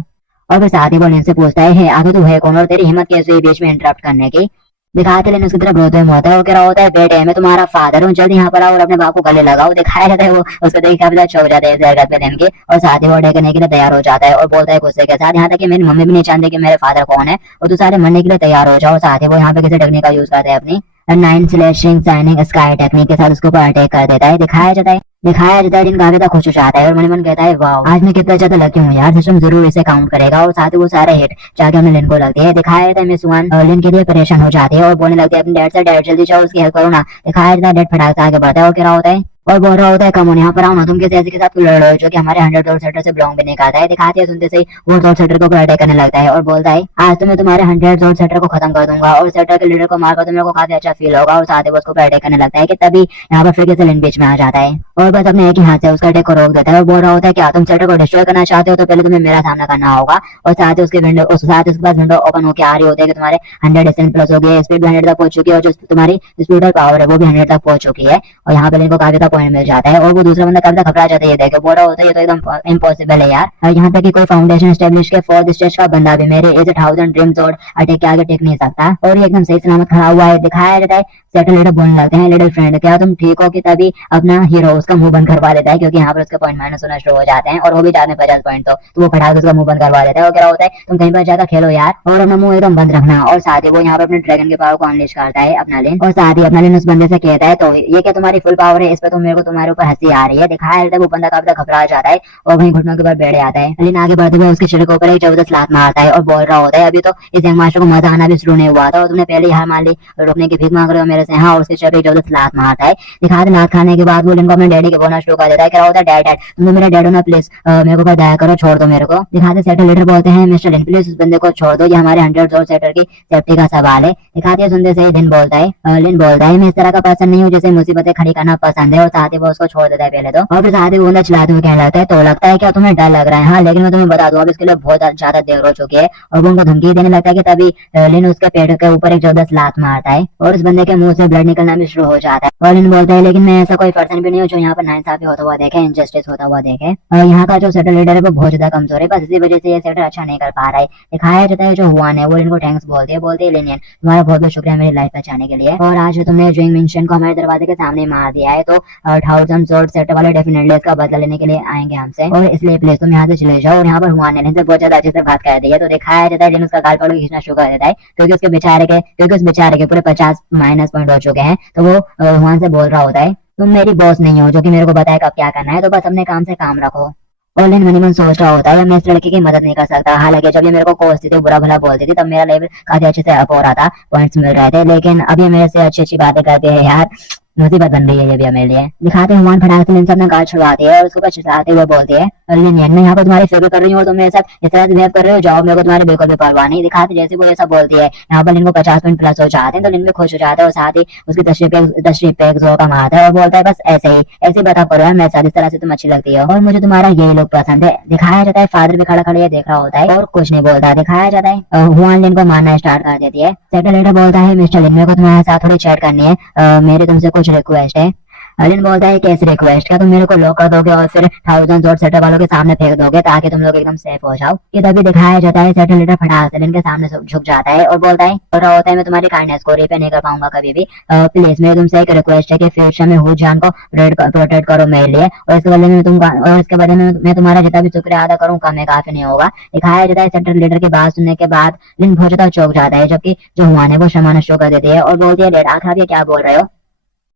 और फिर साथ ही वो लिन से पूछता है आगे तू है कौन और तेरी हिम्मत कैसे हुई बीच में इंटरप्ट करने की? दिखाते लेकिन उसकी तरफ रोते हुए होता है और कह रहा होता है बेटे मैं तुम्हारा फादर हूँ, जल्दी यहाँ पर आओ और अपने बाप को गले लगाओ। दिखाया जाता है वो उसको देख काफी चौक जाता है इस हरकत पे लेन के, और साथ ही वो अटैक करने के लिए तैयार हो जाता है और बोलता है गुस्से के साथ यहाँ तक कि मेरी मम्मी भी नहीं जानती कि मेरे फादर कौन है और तू सारे मरने के लिए तैयार हो जाओ। साथ ही वो यहाँ पे किसी टेक्निक का यूज करते हैं अपनी 9 स्लैशिंग साइनिंग स्काई टेक्निक के साथ उसके ऊपर अटैक कर देता है। दिखाया जाता है दिन काफी खुश हो जाता है और मन मन कहता है वाह आज मैं कितना ज्यादा लकी हूँ यार, सिस्टम जरूर इसे काउंट करेगा। और साथ ही वो सारे हिट जाके हमने लिन को लगती है। दिखाया जाता है मिस हुआन लिन के लिए परेशान हो जाती है और बोलने लगती है अपने डैड से डैड जल्दी जाओ उसकी हेल्प करो ना। दिखाया जाता है डैड फटाक से आगे बढ़ता है और कह रहा होता है और बोल रहा होता है कम यहाँ पर आओ ना, तुम किसी ऐसे के साथ लड़ रहे हो जो कि हमारे 100 जोर सेक्टर से बिलोंग भी नहीं करता है। दिखाते हैं सुनते से वो जोर सेक्टर को अटैक करने लगता है और बोलता है आज तो मैं तुम्हारे 100 जोर सेक्टर को खत्म कर दूंगा और सेक्टर के लीडर को मारकर तो मेरे को काफी अच्छा फील होगा। और साथ ही वो उसको अटैक करने लगता है कि तभी यहाँ पर फिर से लिन बीच में आ जाता है और बस अपने एक ही हाथ से उसका अटैक को रोक देता है और बोल रहा होता है कि तुम सेक्टर को डिस्ट्रॉय करना चाहते हो तो पहले तुम्हें मेरा सामना करना होगा। और साथ ही उसके विंडो उसके पास विंडो ओपन होकर आ रही होती है कि तुम्हारे 100 डिस्टेंस प्लस हो गई, स्पीड 100 तक पहुंच चुकी है और जो तुम्हारी स्पीड और पावर है वो भी 100 तक पहुंच चुकी है। और यहाँ पर इनको काफी ज्यादा पॉइंट मिल जाता है और वो दूसरा बंदा काफी घबरा जाता है, ये देखे बोल रहा होता है ये तो एकदम इम्पॉसिबल है यार। और यहाँ तक कि कोई फाउंडेशन एस्टेब्लिश के 4th स्टेज का बंदा भी मेरे एज 1000 ड्रीम जोड़ अटैक के आगे टिक नहीं सकता और ये एकदम सही सलामत खड़ा हुआ है। दिखाया जाता है सेटल लीडर बोलने लगते हैं लिटिल फ्रेंड क्या तुम ठीक हो? कि तभी अपना हीरो उसका मुंह बंद करवा देता है, क्योंकि यहाँ पर उसके पॉइंट माइनस होना शुरू हो जाते हैं और वो भी जाते हैं 50 पॉइंट। तो वो फटाक से उसका मुंह बंद करवा देता है और क्या होता है, तुम कहीं पर जाकर खेलो यार और अपना मुंह एकदम बंद रखना। और साथ ही वो यहाँ पर अपने ड्रैगन के पावर को अनलीश करता है अपना लिन, और साथ ही अपना लिन उस बंदे से कहता है तो ये क्या तुम्हारी फुल पावर है, इस पे तो मेरे को तुम्हारे ऊपर हंसी आ रही है। दिखाया जाता है वो बंदा काफी घबरा जाता है और वहीं घुटनों के ऊपर बैठ जाता है। लिन आगे बढ़ते हुए उसके सिर के ऊपर एक जबरदस्त लात मारता है और बोल रहा होता है अभी तो इस यंग मास्टर को मजा आना भी शुरू नहीं हुआ था और तुमने पहले ही हार मान ली, रुकने की भीख मांग रहे हो मेरे से। हाँ, और उसके सिर पे एक जबरदस्त लात मारता है। दिखाते लात खाने के बाद वो लिन को अपने डैडी के बोलना शुरू कर देता है। क्या होता है, डैड डैड तुम तो मेरा डैड हो ना, प्लीज मेरे को दया करो, छोड़ दो मेरे को। दिखाते सेक्टर लीडर बोलते हैं मिस्टर लिन प्लीज उस बंदे को छोड़ दो, ये हमारे 100 जोर सेक्टर की सेफ्टी का सवाल है। दिखाते सुनते से लिन बोलता है मैं इस तरह का पर्सन नहीं हूँ जैसे मुसीबतें खड़ी करना पसंद है, और साथ ही वो उसको छोड़ देता है पहले तो, और फिर साथ ही वो अंदर चिल्लाते हुए कहने लगता है तो लगता है क्या तुम्हें डर लग रहा है। हाँ, लेकिन मैं तुम्हें बता दूं अब इसके लिए बहुत ज्यादा देर हो चुकी है। और वो उनको धमकी देने लगता है कि तभी लिन उसके पेट के ऊपर एक जबरदस्त लात मारता है और उस बंदे के मुंह से ब्लड निकलना भी शुरू हो जाता है। और लिन बोलता है लेकिन मैं ऐसा कोई पर्सन भी नहीं हूँ जो यहाँ पर नाइंसाफी होता हुआ देखे, इनजस्टिस होता हुआ देखे। और यहाँ का जो सेक्टर लीडर है वो बहुत ज्यादा कमजोर है, बस इसी वजह से ये सेक्टर अच्छा नहीं कर पा रहा है। दिखाया जाता है जो हुआन है वो लिन को थैंक्स बोलती है लिनियन तुम्हारा बहुत बहुत शुक्रिया मेरी लाइफ बचाने के लिए, और आज तुमने ड्रिंग मिशन को हमारे दरवाजे के सामने मार दिया है तो 1000 जोर सेक्टर वाले डेफिनेटली इसका बदला लेने के लिए आएंगे हमसे, और इसलिए प्लीज तुम यहाँ से चले जाओ। और यहाँ पर हुआन ने लिन से बहुत ज्यादा अच्छे से बात कर दी है। तो दिखाया जाता है लिन उसका गाल पकड़ के खींचना शुरू कर देता है, क्योंकि उस बेचारे के पूरे 50 माइनस पॉइंट हो चुके हैं। तो वो हुआन से बोल रहा होता है तुम मेरी बॉस नहीं हो जो कि मेरे को बताएगा अब क्या करना है, तो बस अपने काम से काम रखो। और लिन मनी मन सोच रहा होता है मैं इस लड़की की मदद नहीं कर सकता। हालांकि जब ये मेरे को कोसती थी, बुरा भला बोलती थी, तब मेरा लेवल काफी अच्छे से अप हो रहा था, पॉइंट्स मिल रहे थे, लेकिन अब ये मेरे से अच्छी अच्छी बातें करती है यार, मुसीबत बन रही है ये भी मेरे लिए। दिखाते हैं हुआन फटाक से लिन से अपना गाल छुड़वाती है और उसको ऊपर चिल्लाते हुए बोलती है लिनियन मैं यहाँ पर तुम्हारी फिक्र कर रही हूँ और तुम मेरे साथ इस तरह से बिहेव कर रहे हो, जाओ मेरे को तुम्हारे बिल्कुल भी परवाह नहीं। दिखाते जैसे वो ऐसा बोलती है यहाँ पर लिन को 50 पॉइंट प्लस हो जाते हैं तो लिन भी खुश हो जाता है और साथ ही उसकी तशरीफ पे एक जोर मारता है और बोलता है बस ऐसे ही बता करो यार मेरे साथ, इस तरह से तुम अच्छी लगती हो और मुझे तुम्हारा यही लोग पसंद है। दिखाया जाता है फादर भी खड़ा खड़ा ये देख रहा होता है और कुछ नहीं बोलता। दिखाया जाता है हुआन लिन को मारना स्टार्ट कर देती है। सेक्टर लीडर बोलता है मिस्टर लिन मेरे को तुम्हारे साथ थोड़ी चैट करनी है, मेरी तुमसे कुछ रिक्वेस्ट है। लिन बोलता है कैसे रिक्वेस्ट, क्या तुम मेरे को लॉक कर दोगे और फिर 1000 जोर सेटर वालों के सामने फेंक दोगे ताकि तुम लोग एकदम सेफ हो जाओ। ये तभी दिखाया जाता है सेटर लीडर फटाक से लिन के सामने झुक जाता है और बोलता है मैं तुम्हारी काइंडनेस को रिपे नहीं कर पाऊंगा कभी भी, प्लीज मेरी तुमसे एक रिक्वेस्ट है कि फ्यूचर में हु जान को प्रोटेक्ट करो मेरे लिए, और इसके बदले में मैं तुम्हारा जितना भी शुक्रिया अदा करूँ कम काफी नहीं होगा। दिखाया जाता है सेटर लीडर की बात सुनने के बाद लिन बहुत ज्यादा चौंक जाता है, जबकि जो हुआन है वो शर्माना शुरू कर देती है और बोलती है डैड आखिर आप ये क्या बोल रहे हो।